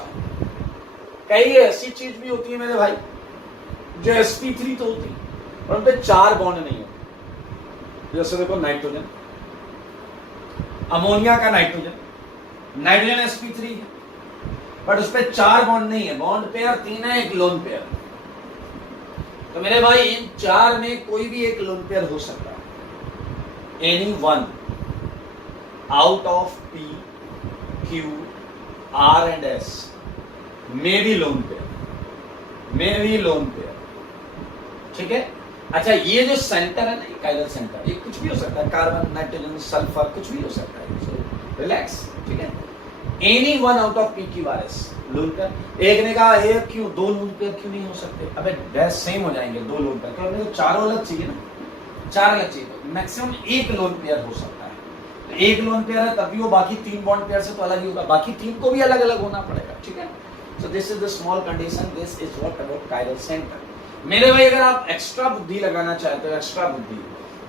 कई ऐसी चीज भी होती है मेरे भाई जो sp3 तो होती है पर उन पे 4 बॉन्ड नहीं होते। जैसे देखो नाइट्रोजन, अमोनिया का नाइट्रोजन, नाइट्रोजन sp3 है बट उस पे 4 बॉन्ड नहीं है, बॉन्ड पेयर 3 है, एक लोन पेयर। तो मेरे भाई इन 4 में कोई भी एक लोन पेयर हो सकता है, any one out of P Q R and S may be lone pair, may be lone pair, ठीक है। अच्छा, ये जो सेंटर है ना, कायरल सेंटर, ये कुछ भी हो सकता है, कार्बन, नाइट्रोजन, सल्फर, कुछ भी हो सकता है, सो रिलैक्स, ठीक है। Any one out of P Q R S lone pair. एक ने कहा एक क्यों, 2 लोन पेयर क्यों नहीं हो सकते? अबे डैश सेम हो जाएंगे, 2 लोन पेयर, क्योंकि तो चारों अलग चाहिए ना, 4 अलग चाहिए, मैक्सिमम 1 लोन पेयर हो सकता है। तो 1 लोन पेयर है तभी वो बाकी 3 बॉन्ड पेयर से तो अलग ही होगा, बाकी 3 को भी अलग अलग होना पड़ेगा, ठीक है। So this is the small condition, this is what about chiral centre. मेरे भाई अगर आप एक्स्ट्रा बुद्धि लगाना चाहते हो, एक्स्ट्रा बुद्धि,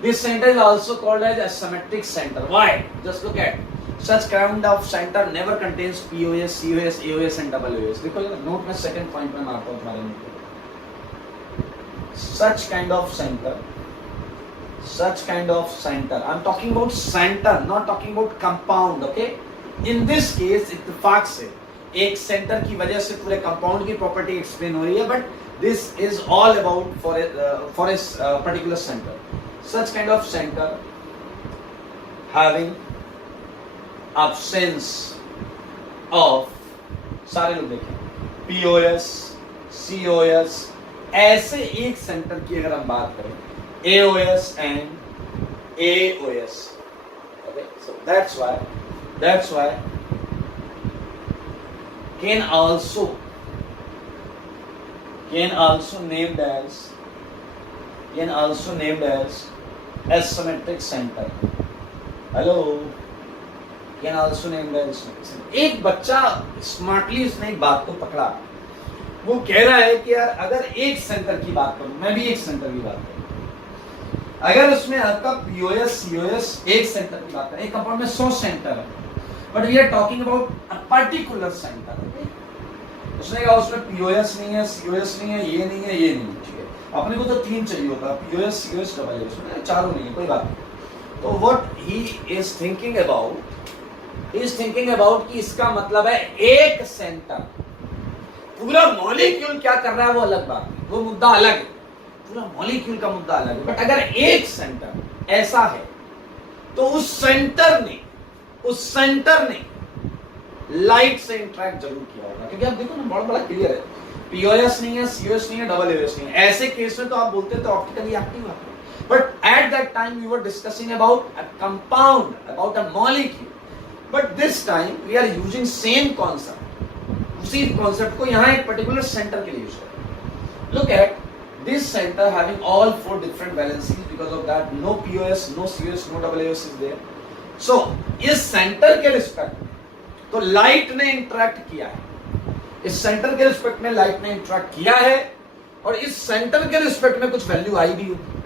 this centre is also called as asymmetric centre. Why? Just look at such kind of center never contains POS, COS, AOS and AOS। देखो नोट में सेकंड पॉइंट में मारता हूं तुम्हारे note, such kind of center, such kind of center, I'm talking about center, not talking about compound, okay। in this case इत्तेफाक से एक centre की वजह से पूरे कंपाउंड की प्रॉपर्टी एक्सप्लेन हो रही है, but this is all about for a particular centre. such kind of center having absence of, सारे लोग देखें, POS, COS, ऐसे एक सेंटर की अगर हम बात करें, AOS and AOS, okay, so that's why can also named as asymmetric center। hello, can also named as asymmetric center। एक बच्चा स्मार्टली उसने एक बात को पकड़ा, वो कह रहा है कि यार अगर एक सेंटर की बात करूं, मैं भी एक सेंटर की बात करूं, अगर उसमें आपका POS, COS एक सेंटर की बात करें, एक कंपाउंड में 100 सेंटर है, but we are talking about a particular centre. उसने कहा उसमें POS नहीं है, COS नहीं है, ये नहीं है, ये नहीं है, ठीक है। अपने को तो 3 चाहिए होता, POS, COS, डबल, उसमें 4 नहीं है, कोई बात नहीं। तो what he is thinking about कि इसका मतलब है एक सेंटर, पूरा मॉलिक्यूल क्या कर रहा है वो अलग बात है। वो मुद्दा अलग है, पूरा मॉलिक्यूल का मुद्दा अलग है। बट अगर एक सेंटर ऐसा है तो उस सेंटर ने लाइट से इंटरेक्ट जरूर किया होगा, क्योंकि आप देखो ना बहुत बड़ा क्लियर है, पीओएस नहीं है, सीओएस नहीं है, डबल एओएस नहीं है। ऐसे केस में तो आप बोलते तो ऑप्टिकली एक्टिव है, but at that time we were discussing about a compound, about a molecule, but this time we are using same concept, उसी कॉन्सेप्ट को यहां एक पर्टिकुलर सेंटर के लिए यूज करें। Look at this center having all 4 different valencies, because of that no POS, no COS, no AAOS is there. So इस centre के respect में तो लाइट ने इंटरेक्ट किया है, इस सेंटर के रिस्पेक्ट में लाइट ने इंटरेक्ट किया है, और इस सेंटर के रिस्पेक्ट में कुछ वैल्यू आई भी होगी।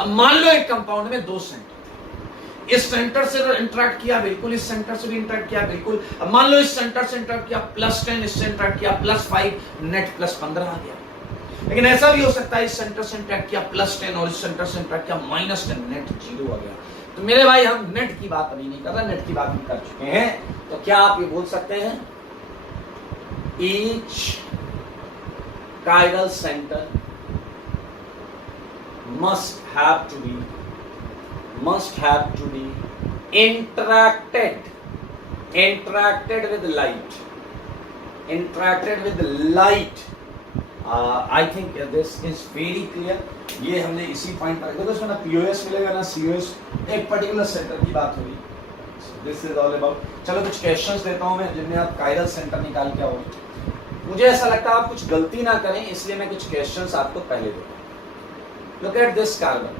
अब मान लो एक कंपाउंड में 2 सेंटर, इस सेंटर से इंटरेक्ट किया बिल्कुल, इस सेंटर से भी इंटरेक्ट किया बिल्कुल। अब मान लो इस सेंटर से इंटरेक्ट किया +10, इससे इंटरेक्ट किया +5, नेट +15 आ गया। लेकिन ऐसा भी हो सकता है इस सेंटर से इंटरेक्ट किया +10 और इस सेंटर से इंटरेक्ट किया -10, नेट 0 आ गया। तो मेरे भाई हम नेट की बात अभी नहीं कर रहे, नेट की बात हम कर चुके हैं। तो क्या आप ये बोल सकते हैं each chiral center must have to be interacted with light. I think this is very clear. ये हमने इसी पॉइंट पर देखो, इसमें ना पीओएस मिलेगा ना सीओएस, एक पर्टिकुलर सेंटर की बात हुई। This is all about. चलो कुछ क्वेश्चंस देता हूं मैं जिनमें आप कायरल सेंटर निकाल के आओ। मुझे ऐसा लगता है आप कुछ गलती ना करें, इसलिए मैं कुछ क्वेश्चंस आपको पहले देता हूं। लुक एट दिस कार्बन,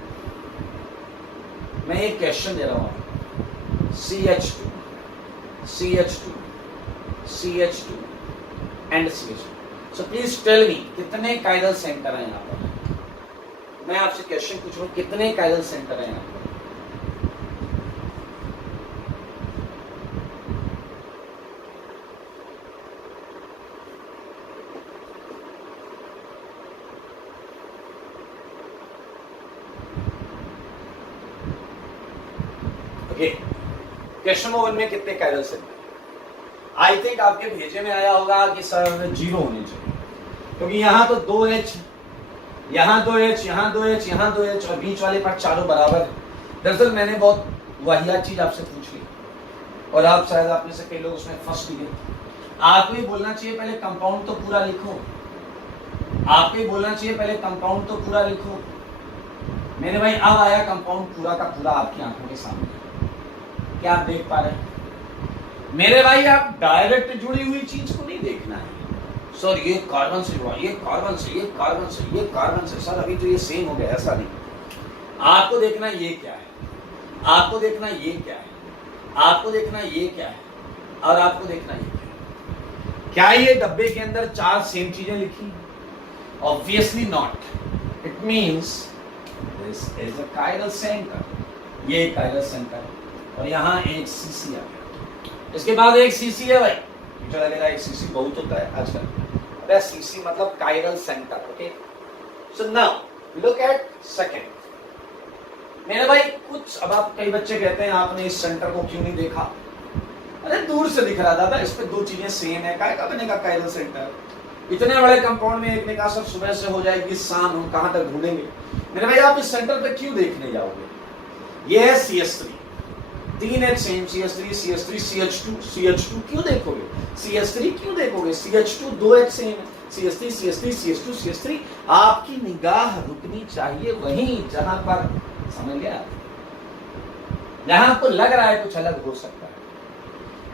मैं एक क्वेश्चन दे रहा हूं, CH2 CH2 and CH2। So please tell me कितने कायरल सेंटर हैं यहाँ पर। मैं आपसे क्वेश्चन पूछ रहा हूँ, कितने कायरल सेंटर हैं यहाँ पर? ओके, क्वेश्चन नंबर 1 में कितने कायरल सेंटर? आई थिंक आपके भेजे में आया होगा कि सर 0 होने चाहिए, क्योंकि यहाँ तो 2H, यहाँ 2H, यहाँ 2H, यहाँ 2H और बीच वाले पर चारों बराबर है। दरअसल मैंने बहुत वाहियात चीज आपसे पूछ ली और आप शायद आप में से कई लोग उसमें फंस भी गए। आपको ही बोलना चाहिए पहले कंपाउंड तो पूरा लिखो, आपको ही बोलना चाहिए पहले कंपाउंड तो पूरा लिखो। मेरे भाई अब आया कंपाउंड पूरा का पूरा आपकी आंखों के सामने, क्या आप देख पा रहे हैं? मेरे भाई आप डायरेक्ट जुड़ी हुई चीज को नहीं देखना है, सर ये कार्बन से जुड़ा, ये कार्बन से, ये कार्बन से, ये कार्बन से, सर अभी तो ये सेम हो गया, ऐसा नहीं। आपको देखना ये क्या है, आपको देखना ये क्या है, आपको देखना ये क्या है, और आपको देखना ये क्या है। क्या ये डब्बे के अंदर 4 सेम चीजें लिखी? Obviously not. It means this is a chiral centre, ये कायरल सेंटर, और यहाँ एक सीसी आ गया, इसके बाद एक सीसी है भाई, मुझे लगेगा एक सीसी बहुत होता है आजकल। अबे सीसी मतलब chiral centre. Okay, so now look at second. मेरे भाई कुछ, अब आप कई बच्चे कहते हैं आपने इस सेंटर को क्यों नहीं देखा? अरे दूर से दिख रहा था, इस पे 2 चीजें सेम है, काय का बनेगा कायरल सेंटर? इतने बड़े कंपाउंड में एक ने कहा सर सुबह से हो जाएगी शाम, हम कहां तक ढूंढेंगे? मेरे भाई आप इस सेंटर पे क्यों देखने जाओगे? ये है CH3, 3H same, CH3 CH3 CH2 CH2 क्यों देखोगे? CH3 क्यों देखोगे? CH2 2H सेम है, CH3 CH3 CH2 CH3। आपकी निगाह रुकनी चाहिए वहीं जहां पर, समझ गया, जहां आपको लग रहा है कुछ अलग हो सकता है।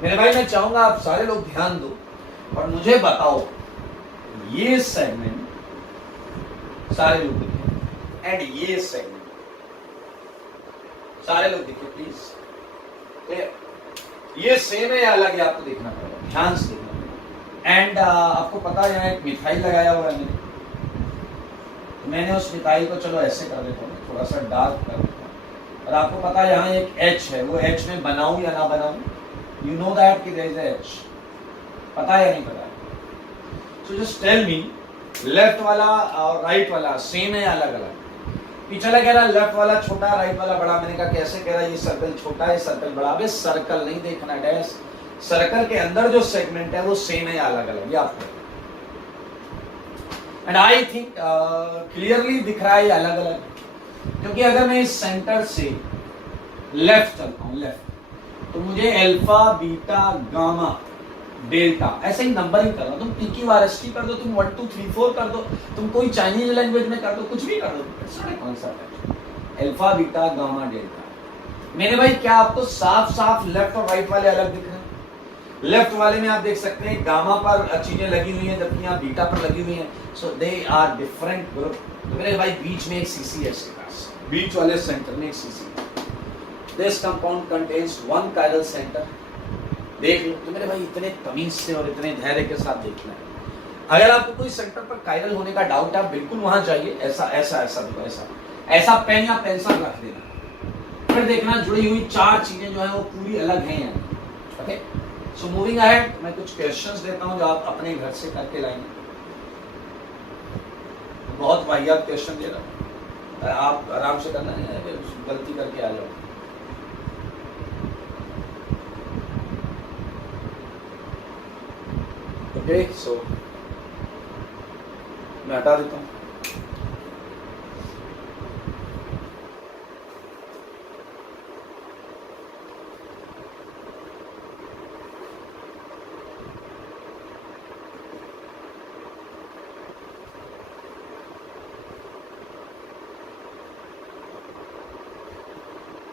मेरे भाई मैं चाहूंगा आप सारे लोग ध्यान दो और मुझे बताओ ये सेगमेंट सारे लोग दिखे, एंड ये सेगमेंट सारे लोग दिखे प्लीज। ये सेम है या अलग है आपको देखना पड़ेगा, ध्यान से देखना पड़ेगा। एंड आपको पता है यहाँ एक मिथाइल लगाया हुआ है, मैंने उस मिथाइल को चलो ऐसे कर देता हूँ, थोड़ा सा डार्क कर देता हूँ, और आपको पता है यहाँ एक H है, वो H में बनाऊं या ना बनाऊं? यू नो दैट कि देयर इज अ H, पता है या नहीं पता? So just tell me, left वाला और राइट वाला सेम है या अलग अलग? पिछला कह रहा लेफ्ट वाला छोटा, राइट वाला बड़ा। मैंने कहा कैसे? कह रहा ये सर्कल छोटा है, सर्कल बड़ा। अबे सर्कल नहीं देखना डैश, सर्कल के अंदर जो सेगमेंट है वो सेम है या अलग अलग, ये आपको। एंड आई थिंक क्लियरली दिख रहा है अलग अलग, क्योंकि अगर मैं इस सेंटर से लेफ्ट चलता हूं, लेफ्ट, तो मुझे अल्फा बीटा गामा डेल्टा ऐसे ही नंबरिंग करना, तुम PQRST कर दो, तुम 1 2 3 4 कर दो, तुम कोई चाइनीज लैंग्वेज में कर दो, कुछ भी कर दो, सारे कॉन्सेप्ट है अल्फा बीटा गामा डेल्टा। मेरे भाई क्या आपको साफ साफ लेफ्ट और राइट वाले अलग दिख रहे हैं? लेफ्ट वाले में आप देख सकते हैं गामा पर चीजें लगी हुई हैं, जबकि यहाँ बीटा पर लगी हुई हैं, सो दे आर डिफरेंट ग्रुप। तो मेरे भाई बीच में एक CC है इसके पास, बीच वाले सेंटर में एक CC है। This compound contains 1 chiral centre. देख लो तो मेरे भाई इतने तमीज से और इतने धैर्य के साथ देखना है। अगर आपको कोई सेंटर पर कायरल होने का डाउट है, आप बिल्कुल वहां जाइए, ऐसा ऐसा ऐसा देखो, ऐसा ऐसा पेन या पेंसिल रख देना, फिर देखना जुड़ी हुई 4 चीजें जो है वो पूरी अलग हैं यहाँ। ओके, सो मूविंग अहेड, मैं कुछ क्वेश्चंस देता हूं जो आप अपने घर से करके लाएंगे। बहुत वाहियात क्वेश्चन दे रहा हूं, आप आराम से करना है, गलती करके आ जाओ। ओके, सो मैं हटा देता हूं।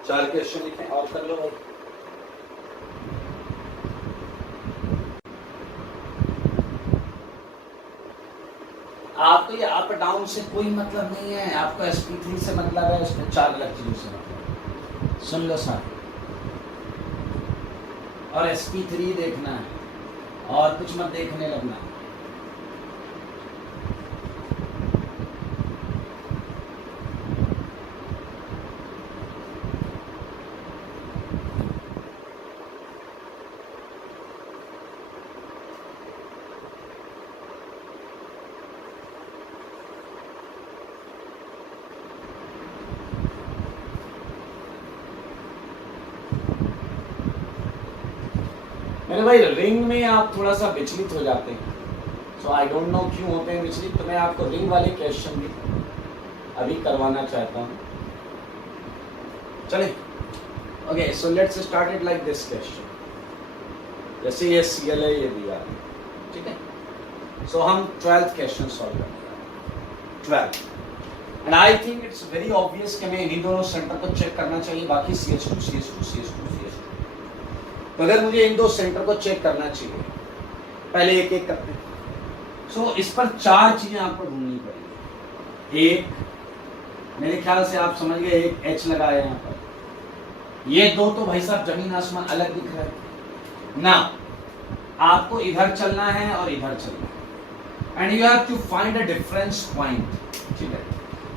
चार क्वेश्चन लिखे और कर लो भाई। आपको ये अप डाउन से कोई मतलब नहीं है, आपको sp3 से मतलब है, उसमें 4 अलग चीजों से मतलब है। सुन लो सर, और sp3 देखना है और कुछ मत देखने लगना। मेरे भाई रिंग में आप थोड़ा सा विचलित हो जाते हैं, सो आई डोंट नो क्यों होते हैं विचलित, तो मैं आपको रिंग वाले क्वेश्चन भी अभी करवाना चाहता हूँ। चले, okay, so let's start it like this question. जैसे ये Cl है, ये दिया है, ठीक है, सो हम 12th क्वेश्चन सॉल्व करेंगे, 12। And I think it's very obvious कि हमें इन्हीं दोनों सेंटर को चेक करना चाहिए, बाकी CH2 CH2 CH2 CH2। तो अगर मुझे इन 2 सेंटर को चेक करना चाहिए, पहले एक एक करते हैं। सो इस पर 4 चीजें आपको ढूंढनी पड़ेगी। एक, मेरे ख्याल से आप समझ गए, एक H लगाया यहाँ पर, ये 2 तो भाई साहब जमीन आसमान अलग दिख रहा है ना। आपको इधर चलना है और इधर चलना है, and you have to find a difference point, ठीक है।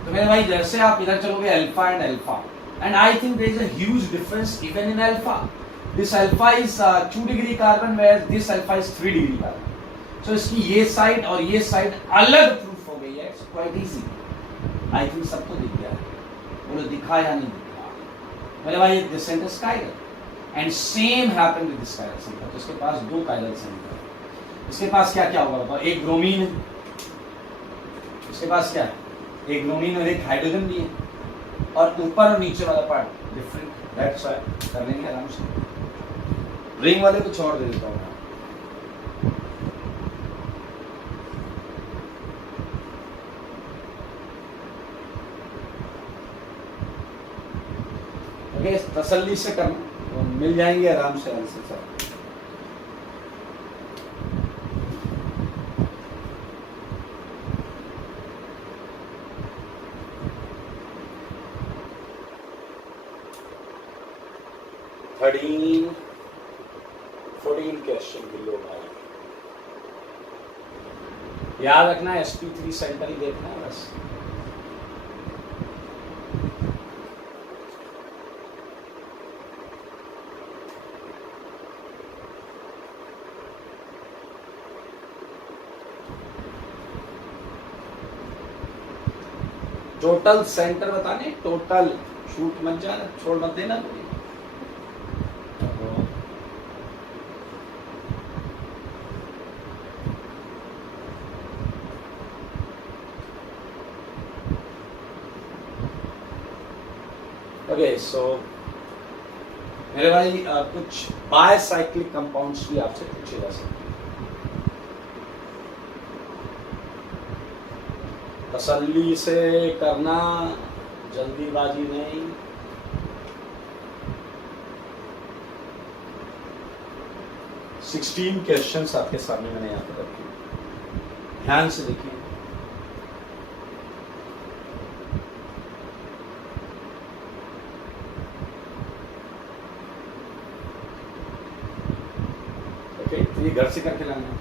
तो मेरे भाई जैसे आप इधर चलोगे alpha and alpha, and I think there is a huge difference even in alpha. This alpha is 2 degree carbon, whereas this alpha is 3 degree carbon. So इसकी ये साइड और ये साइड अलग प्रूफ हो गई है। It's quite easy. I think सबको दिख गया है, बोलो दिखा या नहीं दिखा। मेरे भाई this center is chiral, and same happened with this chiral center। तो इसके पास 2 chiral center है। इसके पास क्या क्या होगा? एक ब्रोमीन है, इसके पास क्या है? एक ब्रोमीन और एक हाइड्रोजन भी है, और ऊपर और नीचे वाला पार्ट डिफरेंट। That's why कर लेंगे आराम से। रिंग वाले को छोड़ दे देता हूँ। ओके, तसल्ली से करना, तो मिल जाएंगे आराम से आंसर सब। थर्टीन 14 क्वेश्चन के लो भाई, याद रखना है sp3 सेंटर ही देखना है बस। टोटल सेंटर बताने, टोटल छूट मत जाना, छोड़ मत देना कोई। ओके सो मेरे भाई कुछ बायसाइक्लिक कंपाउंड्स भी आपसे पूछे जा सकते हैं। तसल्ली से करना, जल्दीबाजी नहीं। सिक्सटीन क्वेश्चंस आपके सामने मैंने यहाँ पर रखे, ध्यान से देखिए। ओके, तो ये घर से करके लाना।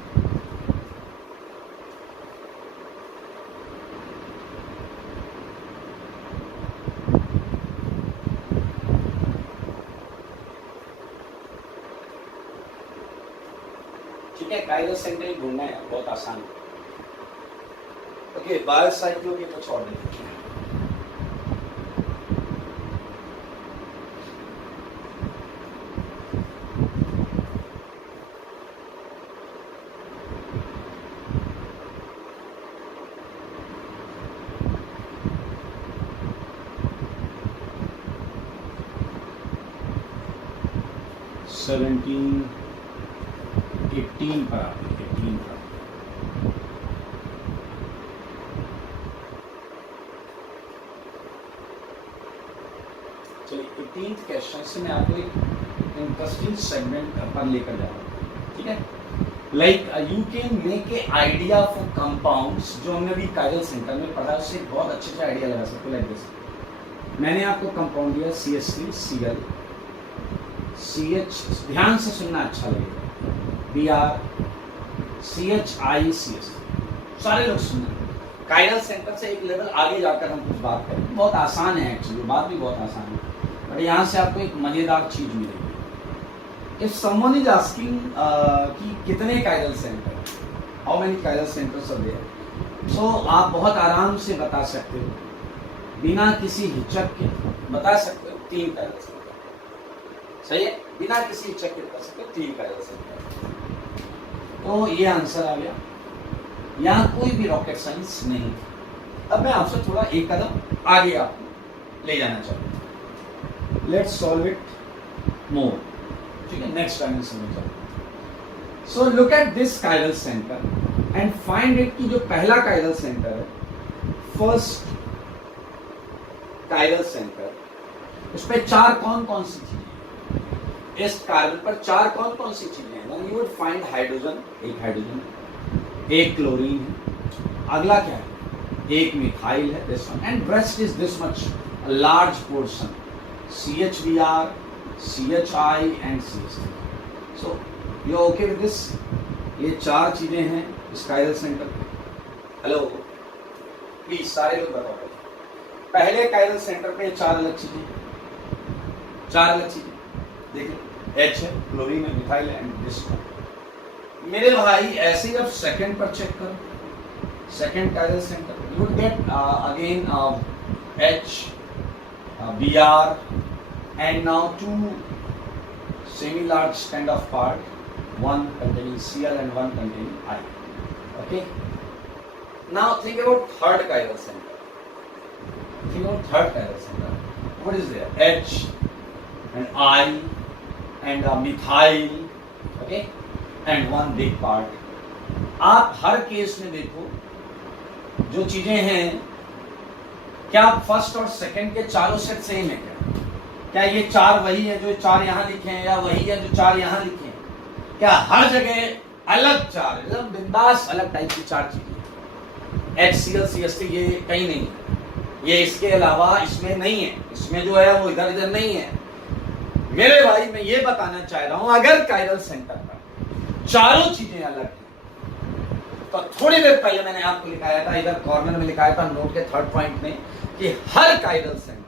ठीक है, काइरल सेंटर ही ढूंढना है, बहुत आसान है। ओके, बायोसाइक्लो के कुछ और देखते हैं। सेवेंटीन 18 पर आते हैं, 18 पर। चलिए 18th क्वेश्चन से मैं आपको एक इंटरेस्टिंग सेगमेंट पर लेकर जा रहा हूँ। ठीक है, like you can make a idea for compounds, जो हमने अभी काइरल सेंटर में पढ़ा, उससे बहुत अच्छे से आइडिया लगा सकते हो। लाइक दिस, मैंने आपको कंपाउंड दिया CH3Cl, CH, ध्यान से सुनना अच्छा लगेगा, Br, CHICS, सारे लोग सुनना। काइरल सेंटर से एक लेवल आगे जाकर हम कुछ बात करें, बहुत आसान है एक्चुअली, बात भी बहुत आसान है, बट यहाँ से आपको एक मजेदार चीज मिलेगी। इफ समवन इज आस्किंग कि कितने chiral centre, how many chiral centres are there, so आप बहुत आराम से बता सकते हो, बिना किसी हिचक के बता सकते हो 3 काइरल सेंटर। सही है, बिना किसी हिचक के बता सकते हो 3 काइरल सेंटर। तो ये आंसर आ गया, यहाँ कोई भी रॉकेट साइंस नहीं। अब मैं आपसे थोड़ा एक कदम आगे आपको ले जाना चाहूँगा। Let's solve it more. ठीक है, नेक्स्ट डायमेंशन में चलो। So look at this chiral centre and find it कि जो पहला काइरल सेंटर है, फर्स्ट काइरल सेंटर, उस पर 4 कौन कौन सी चीजें, इस कार्बन पर 4 कौन कौन सी चीजें हैं। यू वुड फाइंड हाइड्रोजन, एक हाइड्रोजन, एक क्लोरीन है, अगला क्या है, एक मिथाइल है, this one, and rest is this much, a large portion, CHBr, CHI and CH3। So you okay with this? ये 4 चीजें हैं इस काइरल सेंटर पे। हेलो प्लीज सारे लोग बताओ, पहले काइरल सेंटर पे 4 अलग चीजें, 4 अलग चीजें देखिए, H है, क्लोरीन है, मिथाइल है, एंड दिस वन। मेरे भाई ऐसे ही अब सेकंड पर चेक करो, second chiral centre, you will get again H, Br, and now 2 semi-large kind of part, one containing Cl and one containing I. Okay. Now think about third chiral center. Think about third chiral center. What is there? H and I and methyl. Okay. And one big part. आप हर case में देखो जो चीजें हैं, क्या first और second के चारों सेट सेम है क्या ये 4 वही है जो 4 यहाँ लिखे हैं, या वही है जो 4 यहाँ लिखे हैं? क्या हर जगह अलग 4 एकदम बिंदास अलग टाइप की 4 चीजें, HCl CH3 ये कहीं नहीं है, ये इसके अलावा इसमें नहीं है, इसमें जो है वो इधर इधर नहीं है। मेरे भाई मैं ये बताना चाह रहा हूं, अगर काइरल सेंटर पर चारों चीजें अलग हैं, तो थोड़ी देर पहले मैंने आपको लिखाया था, इधर कॉर्नर में लिखाया था नोट के 3rd पॉइंट में, कि हर काइरल सेंटर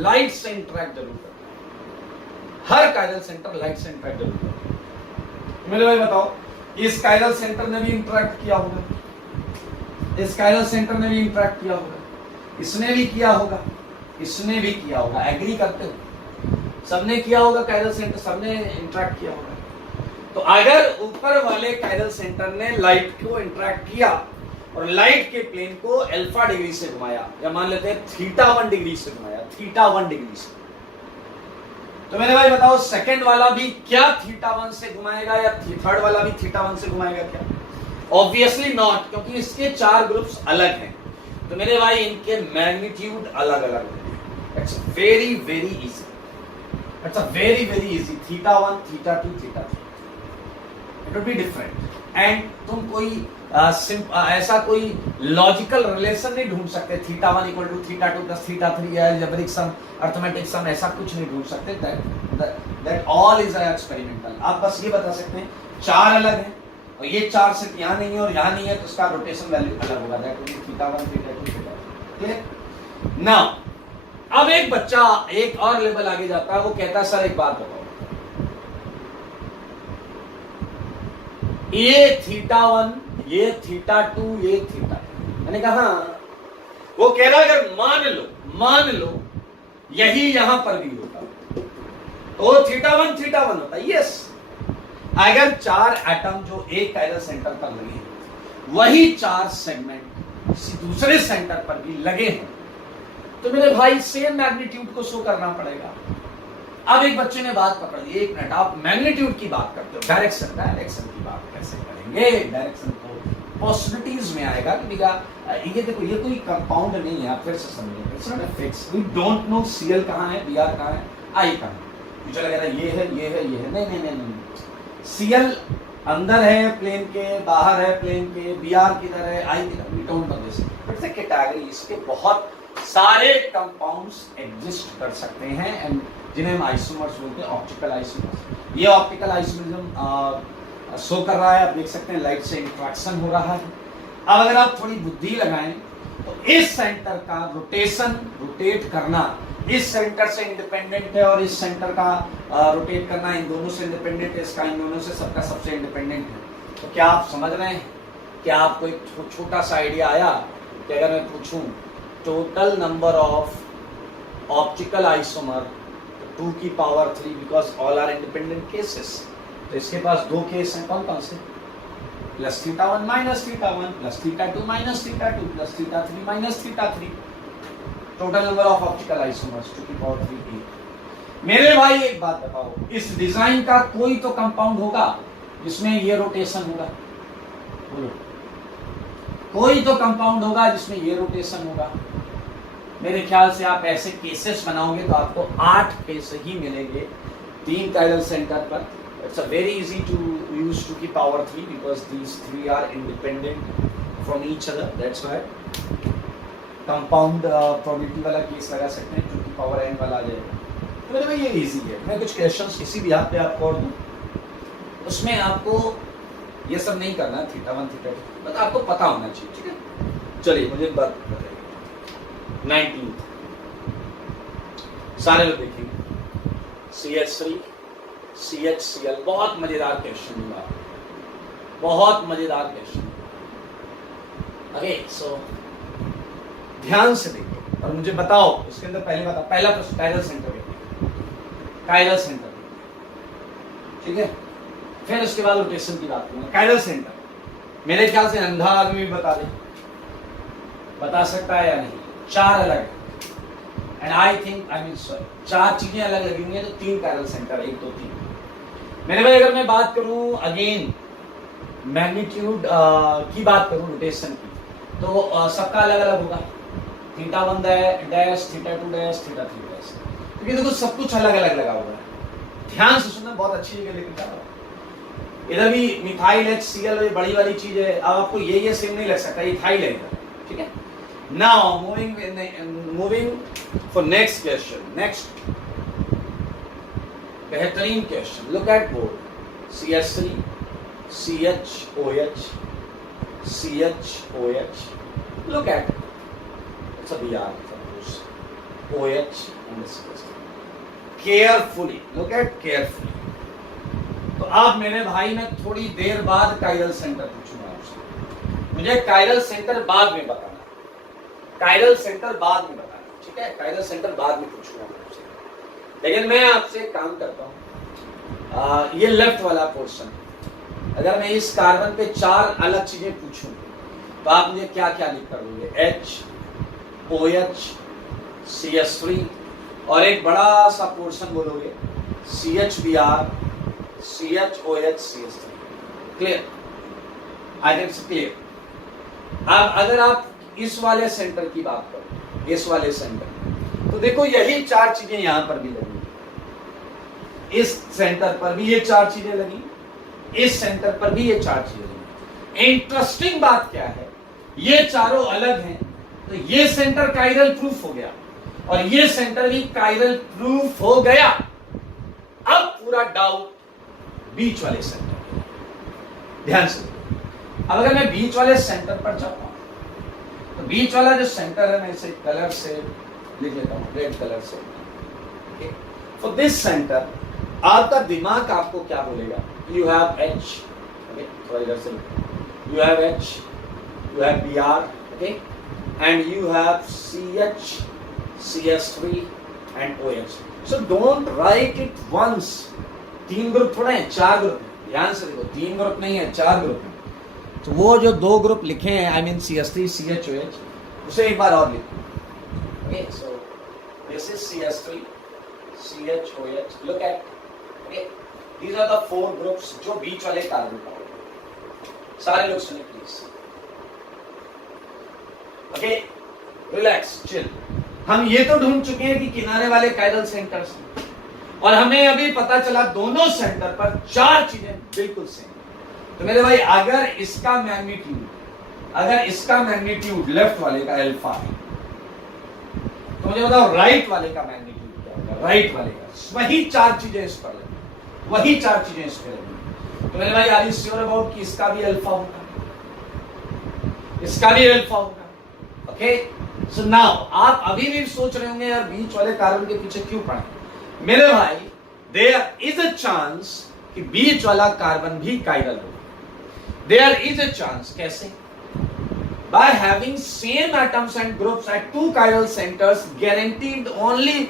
लाइट से इंटरैक्ट जरूर करता है, हर काइरल सेंटर लाइट से इंटरैक्ट जरूर करता है। मेरे भाई बताओ, इस काइरल सेंटर ने भी इंटरैक्ट किया होगा, इस काइरल सेंटर ने भी इंटरैक्ट किया होगा, इसने भी किया होगा, इसने भी किया होगा, एग्री करते हो? सबने किया होगा, काइरल सेंटर सबने इंटरैक्ट किया होगा। तो अगर ऊपर वाले काइरल सेंटर ने लाइट को इंटरैक्ट किया, और लाइट के प्लेन को अल्फा डिग्री से घुमाया, या मान लेते हैं θ1 डिग्री से घुमाया, θ1 डिग्री से। तो मेरे भाई बताओ सेकंड वाला भी क्या θ1 से घुमाएगा या थर्ड वाला भी θ1 से घुमाएगा क्या? ऑब्वियसली नॉट, क्योंकि इसके 4 ग्रुप्स अलग हैं। तो मेरे भाई इनके मैग्नीट्यूड अलग अलग हैं। It's very very easy, it's a very very easy. θ1 θ2 θ3 it will be different. And तुम कोई ऐसा कोई लॉजिकल रिलेशन नहीं ढूंढ सकते θ1 इक्वल टू θ2 प्लस θ3 या अलजेब्रिक सम, अर्थमेटिक सम, ऐसा कुछ नहीं ढूंढ सकते। That all is experimental. आप बस ये बता सकते हैं 4 अलग हैं और ये 4 सिर्फ यहाँ नहीं है और यहाँ नहीं है, तो उसका रोटेशन वैल्यू अलग होगा। That will be θ1 θ2 θ3। Clear? Now अब एक बच्चा एक और लेवल आगे जाता है, वो कहता है सर एक बात बताओ, ये θ1 ये θ2 ये θ3। मैंने कहा वो कह रहा है अगर मान लो यही यहां पर भी होता तो θ1 θ1 होता। यस, अगर 4 एटम जो एक कायरल सेंटर पर लगे हैं वही 4 सेगमेंट किसी दूसरे सेंटर पर भी लगे हैं, तो मेरे भाई सेम मैग्नीट्यूड को शो करना पड़ेगा। अब एक बच्चे ने बात पकड़ ली, एक मिनट, आप मैग्नीट्यूड की बात करते हो, डायरेक्शन की बात कैसे करेंगे? डायरेक्शन तो पॉसिबिलिटीज में आएगा कि भैया ये देखो ये कोई कंपाउंड नहीं है, आप फिर से समझेंगे। It's not a fix, we don't know Cl कहां है, Br कहां है, I कहां है। मुझे लग रहा है ये है ये है ये है, नहीं नहीं नहीं नहीं। Cl अंदर है प्लेन के, बाहर है प्लेन के, Br किधर है, I किधर, we don't know this. It's a category, इसके बहुत सारे कंपाउंड्स एग्जिस्ट कर सकते हैं एंड जिन्हें हम आइसोमर्स बोलते हैं, ऑप्टिकल आइसोमर्स। ये ऑप्टिकल आइसोमरिज्म शो कर रहा है, आप देख सकते हैं लाइट से इंट्रैक्शन हो रहा है। अब अगर आप थोड़ी बुद्धि लगाएं तो इस सेंटर का रोटेट करना इस सेंटर से इंडिपेंडेंट है और इस सेंटर का रोटेट करना इन दोनों से इंडिपेंडेंट है, इसका इन दोनों से सबका सबसे इंडिपेंडेंट है। तो क्या आप समझ रहे हैं? क्या आपको एक छोटा सा आइडिया आया कि अगर मैं पूछूं total number of optical isomer 2 की power 3 because all are independent cases, तो इसके पास 2 केस हैं, कौन कौन से? Plus θ1 minus θ1 plus θ2 minus θ2 plus θ3 minus θ3। Total number of optical isomers 2 की पावर 3। मेरे भाई एक बात बताओ, इस डिजाइन का कोई तो कंपाउंड होगा जिसमें ये रोटेशन होगा, बोलो कोई तो कंपाउंड होगा जिसमें ये रोटेशन होगा। मेरे ख्याल से आप ऐसे केसेस बनाओगे तो आपको 8 केस ही मिलेंगे 3 कायरल सेंटर पर। It's a very easy to use 2 की power 3 because these 3 are independent from each other. That's why compound probability वाला केस लगा सकते हैं, 2 की power n वाला आ जाएगा। तो मेरे भाई ये easy है। मैं कुछ क्वेश्चंस किसी भी हाथ पे आपको और दूं, उसमें आपको ये सब नहीं करना θ1 θ2, बस आपको पता होना चाहिए, ठीक है? चलिए मुझे बात बताइए 19 सारे लोग देखेंगे CH3 CHCl, बहुत मजेदार क्वेश्चन हुआ, बहुत मजेदार क्वेश्चन। ओके सो ध्यान से देखो और मुझे बताओ उसके अंदर पहले बताओ, पहला प्रश्न कायरल सेंटर देखिए, कायरल सेंटर देखिए, ठीक है? फिर उसके बाद रोटेशन की बात करूंगा। कायरल सेंटर मेरे ख्याल से अंधा आदमी भी बता सकता है या नहीं? 4 अलग एंड आई थिंक 4 चीजें अलग लगी हुई हैं, तो 3 कायरल सेंटर, 1 2 3। मेरे भाई अगर मैं बात करूं अगेन मैग्नीट्यूड की बात करूं रोटेशन की, तो सबका अलग अलग होगा, θ1 डैश θ2 डैश θ3 डैश, क्योंकि देखो सब कुछ अलग अलग लगा हुआ है। ध्यान से सुनना, बहुत अच्छी जगह लेकर जा रहा हूं। इधर भी मिथाइल HCl बड़ी वाली चीज है, अब आपको ये सेम नहीं लग सकता, ये इथाइल है, ठीक है? Now moving for next question. Next बेहतरीन question, look at board. CH3 CHOH CHOH, look at it's a Br suppose OH and CH. Carefully look at carefully। तो अब मेरे भाई मैं थोड़ी देर बाद कायरल सेंटर पूछूंगा आपसे, मुझे कायरल सेंटर बाद में बताना, कायरल सेंटर बाद में बताना, ठीक है? कायरल सेंटर बाद में पूछूंगा आपसे, लेकिन मैं आपसे काम करता हूं। ये लेफ्ट वाला पोर्शन, अगर मैं इस कार्बन पे 4 अलग चीजें पूछूं तो आप मुझे क्या क्या लिख कर दोगे, H, OH, CH3 और एक बड़ा सा पोर्शन बोलोगे CHBr, CHOH, CH3। Clear? I think it's clear. अब अगर आप इस वाले सेंटर की बात करो, इस वाले सेंटर, तो देखो यही चार चीजें यहां पर भी लगी, इस सेंटर पर भी ये चार चीजें लगी, इस सेंटर पर भी ये चार चीजें लगी। इंटरेस्टिंग बात क्या है, ये चारों अलग हैं, तो ये सेंटर काइरल प्रूफ हो गया और ये सेंटर भी काइरल प्रूफ हो गया। अब पूरा डाउट बीच वाले सेंटर, ध्यान से। अब अगर मैं बीच वाले सेंटर पर जाता हूं तो बीच वाला जो सेंटर है मैं इसे कलर से लिख लेता हूं, रेड कलर से। फॉर दिस सेंटर आपका दिमाग आपको क्या बोलेगा, यू हैव H, थोड़ा इधर से, you have H, you have Br, okay, and you have CH, CH3 and OH. So don't write it once. तीन ग्रुप थोड़े हैं, चार ग्रुप हैं, ध्यान से देखो, तीन ग्रुप नहीं है, चार ग्रुप हैं। तो वो जो दो ग्रुप लिखे हैं, I mean CH3, CHOH, उसे एक बार और लिखो। Okay, so this is CH3, CHOH. Look at, okay, these are the four groups जो बीच वाले कार्बन का होगा। सारे लोग सुनिए प्लीज। Okay, relax, chill. हम ये तो ढूंढ चुके हैं कि किनारे वाले काइरल सेंटर्स हैं और हमें अभी पता चला दोनों सेंटर पर चार चीजें बिल्कुल सेम। तो मेरे भाई अगर इसका मैग्नीट्यूड लेफ्ट वाले का अल्फा है तो मुझे बताओ राइट वाले का मैग्नीट्यूड क्या होगा, राइट वाले का। वही चार चीजें इस पर लगी, वही चार चीजें इस पर लगी। तो मेरे भाई आर यू श्योर अबाउट कि इसका भी अल्फा होगा, इसका भी अल्फा होगा। ओके, सो नाउ आप अभी भी सोच रहे होंगे यार बीच वाले कार्बन के पीछे क्यों पड़े। मेरे भाई देयर इज अ चांस कि बीच वाला कार्बन भी काइरल हो। देयर इज अ चांस, कैसे? By having same atoms and groups at two chiral centres guaranteed only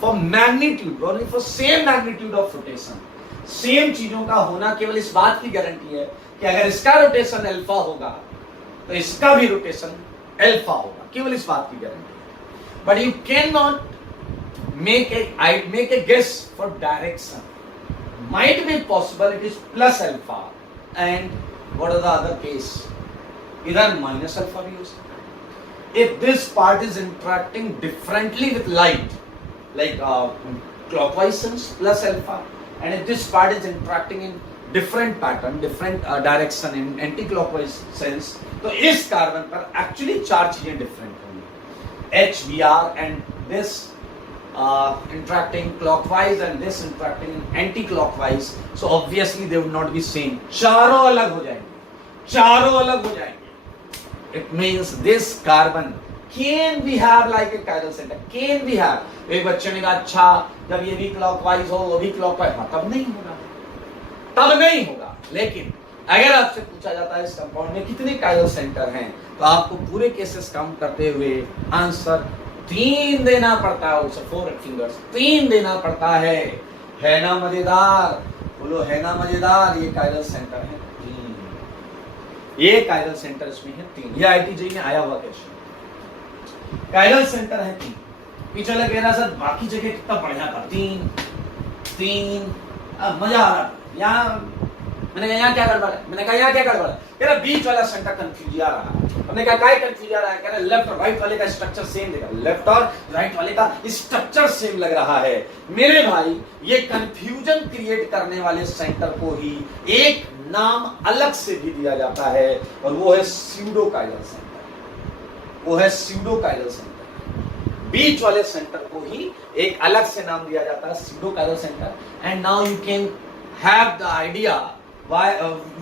for magnitude, only for same magnitude of rotation. सेम चीजों का होना केवल इस बात की गारंटी है कि अगर इसका रोटेशन अल्फा होगा तो इसका भी रोटेशन अल्फा होगा, केवल इस बात की guarantee. But you can not make a guess for direction. Might be possible it is plus alpha and what are the other case, इधर माइनस अल्फा भी हो सकता है। If this part is interacting differently with light, like clockwise sense plus alpha, and if this part is interacting in different pattern, different direction in anti-clockwise sense, तो इस carbon पर actually चार चीजें different होंगी। H, Br and this interacting clockwise and this interacting anti-clockwise, so obviously they would not be same. चारों अलग हो जाएंगे, चारों अलग हो जाएंगे। It means this carbon can be have like a chiral center, can be have। एक बच्चे ने कहा अच्छा जब ये भी क्लॉकवाइज हो वो भी क्लॉकवाइज, तब नहीं होगा, तब नहीं होगा। लेकिन अगर आपसे पूछा जाता है इस कंपाउंड में कितने काइरल सेंटर हैं तो आपको पूरे केसेस काउंट करते हुए आंसर 3 देना पड़ता है। उसे 4 फिंगर्स 3 देना पड़ता है ना मजेदार? बोलो है ना मजेदार? ये काइरल सेंटर है 3, ये काइरल सेंटर इसमें है 3। ये आईटीजे में आया हुआ क्वेश्चन, काइरल सेंटर है 3। पीछे लग गया सर बाकी जगह कितना बढ़िया था, 3। अब मजा आ रहा। यहाँ मैंने कहा यहाँ क्या गड़बड़ है, मैंने कहा यहाँ क्या गड़बड़ है, कह रहा बीच वाला सेंटर कंफ्यूज आ रहा है। हमने कहा काय कंफ्यूज आ रहा है, कह रहा लेफ्ट और राइट वाले का स्ट्रक्चर सेम लग रहा है, लेफ्ट और राइट वाले का स्ट्रक्चर सेम लग रहा है। मेरे भाई ये कंफ्यूजन क्रिएट करने वाले सेंटर को ही एक नाम अलग से भी दिया जाता है और वो है स्यूडो काइरल सेंटर, वो है स्यूडो काइरल सेंटर। बीच वाले सेंटर को ही एक अलग से नाम दिया जाता है pseudo chiral centre. And now you can have the idea why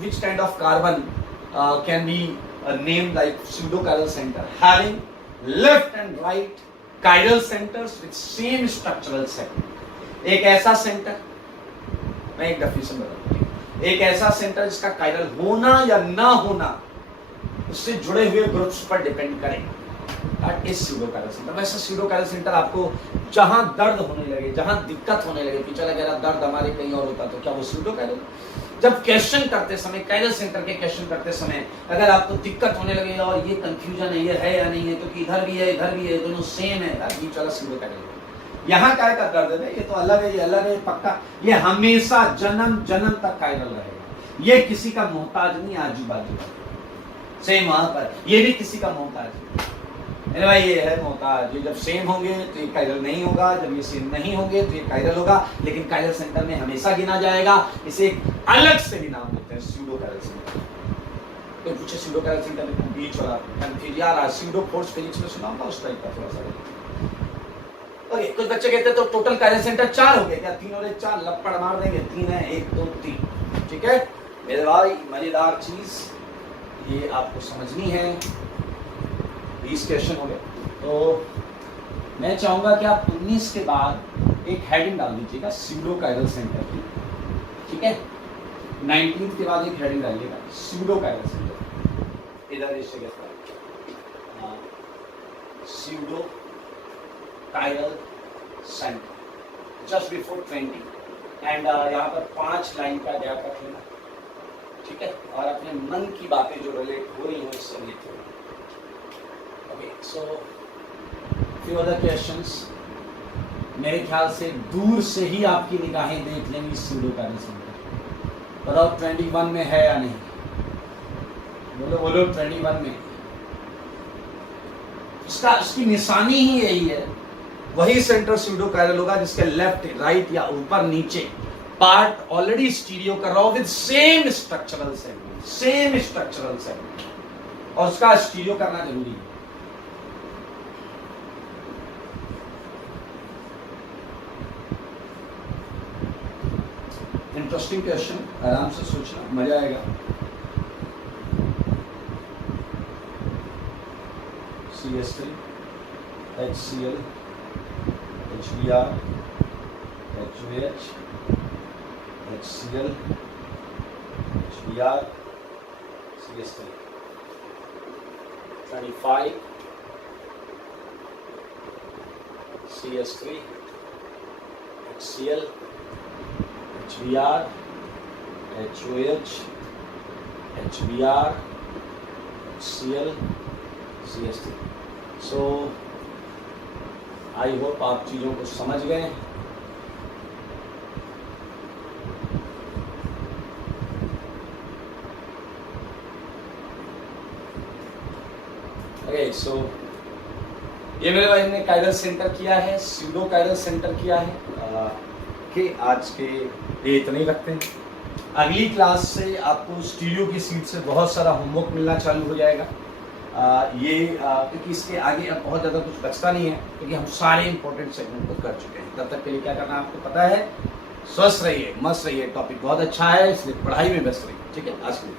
which kind of carbon can be named like pseudochiral center, having left and right chiral centers with same structural set। एक ऐसा centre, मैं एक definition बताता हूं, एक ऐसा centre जिसका chiral होना या ना होना उससे जुड़े हुए ग्रुप्स पर डिपेंड करेगा, दैट इज pseudochiral center। वैसे pseudochiral center आपको जहां दर्द होने लगे, जहां दिक्कत होने लगे, पीछे लगे दर्द हमारे कहीं और होता तो क्या वो pseudochiral? जब क्वेश्चन करते समय, कायरल सेंटर के क्वेश्चन करते समय अगर आपको दिक्कत होने लगे और ये कंफ्यूजन है, ये है या नहीं है, क्योंकि इधर भी है, दोनों सेम है, बीच वाला सीधे कायरल। यहाँ काय का दर्द है, ये तो अलग है, ये अलग है पक्का, ये हमेशा जन्म जन्म तक कायरल रहेगा। ये किसी का मोहताज नहीं, आजू बाजू सेम वहां पर, ये भी किसी का मोहताज नहीं भाई, ये है मोहताज। ये जब सेम होंगे तो ये कायरल नहीं होगा, जब ये सेम नहीं होंगे तो ये कायरल होगा, लेकिन कायरल सेंटर में हमेशा गिना जाएगा। इसे एक अलग से भी नाम देते हैं, स्यूडो कायरल सेंटर। तो पूछे स्यूडो कायरल सेंटर में बीच वाला कंफ्यूज यार, स्यूडो फोर्स फिजिक्स में सुना होगा उस टाइप का थोड़ा सा। ओके, कुछ बच्चे कहते हैं तो टोटल कायरल सेंटर 4 हो गए क्या? 3 और 1 4 लपड़ मार देंगे, 3 है, 1 2 3। ठीक है मेरे भाई, मजेदार चीज ये आपको समझनी है। 20 क्वेश्चन हो गए, तो मैं चाहूंगा कि आप 19 के बाद एक हेडिंग डाल दीजिएगा स्यूडो कायरल सेंटर की। ठीक है, 19 के बाद एक हेडिंग डालिएगा स्यूडो कायरल सेंटर। इधर इस जगह पर pseudo chiral centre just before 20 and यहाँ पर 5 लाइन का गैप रख लेना। ठीक है, और अपने मन की बातें जो रिलेट हो रही हो इससे लिखो। Okay, so few other questions. मेरे ख्याल से दूर से ही आपकी निगाहें देख लेंगी स्यूडो कायरल सेंटर। बताओ 21 में है या नहीं? बोलो बोलो 21 में। उसकी निशानी ही यही है, वही सेंटर स्यूडो कायरल होगा जिसके लेफ्ट राइट या ऊपर नीचे पार्ट ऑलरेडी स्टीरियो कर रहा हो विद सेम स्ट्रक्चरल सेगमेंट, और उसका स्टीरियो करना जरूरी है। इंटरेस्टिंग क्वेश्चन, आराम से सोचना, मजा आएगा। CH3 HCl HBr HOH HCl HBr CH3 25 CH3 HCl HBr HOH HBr HCl CH3। So I hope आप चीज़ों को समझ गए। ओके, सो ये मेरे भाई ने कायरल सेंटर किया है, स्यूडो कायरल सेंटर किया है। कि आज के लिए इतना ही रखते हैं। अगली क्लास से आपको स्टीरियो की सीट से बहुत सारा होमवर्क मिलना चालू हो जाएगा। क्योंकि इसके आगे अब बहुत ज़्यादा कुछ बचता नहीं है, क्योंकि हम सारे इंपॉर्टेंट सेगमेंट को कर चुके हैं। तब तक के लिए क्या करना है आपको पता है। स्वस्थ रहिए, मस्त रहिए, टॉपिक बहुत अच्छा है, इसलिए पढ़ाई में व्यस्त रहिए। ठीक है, आज के लिए।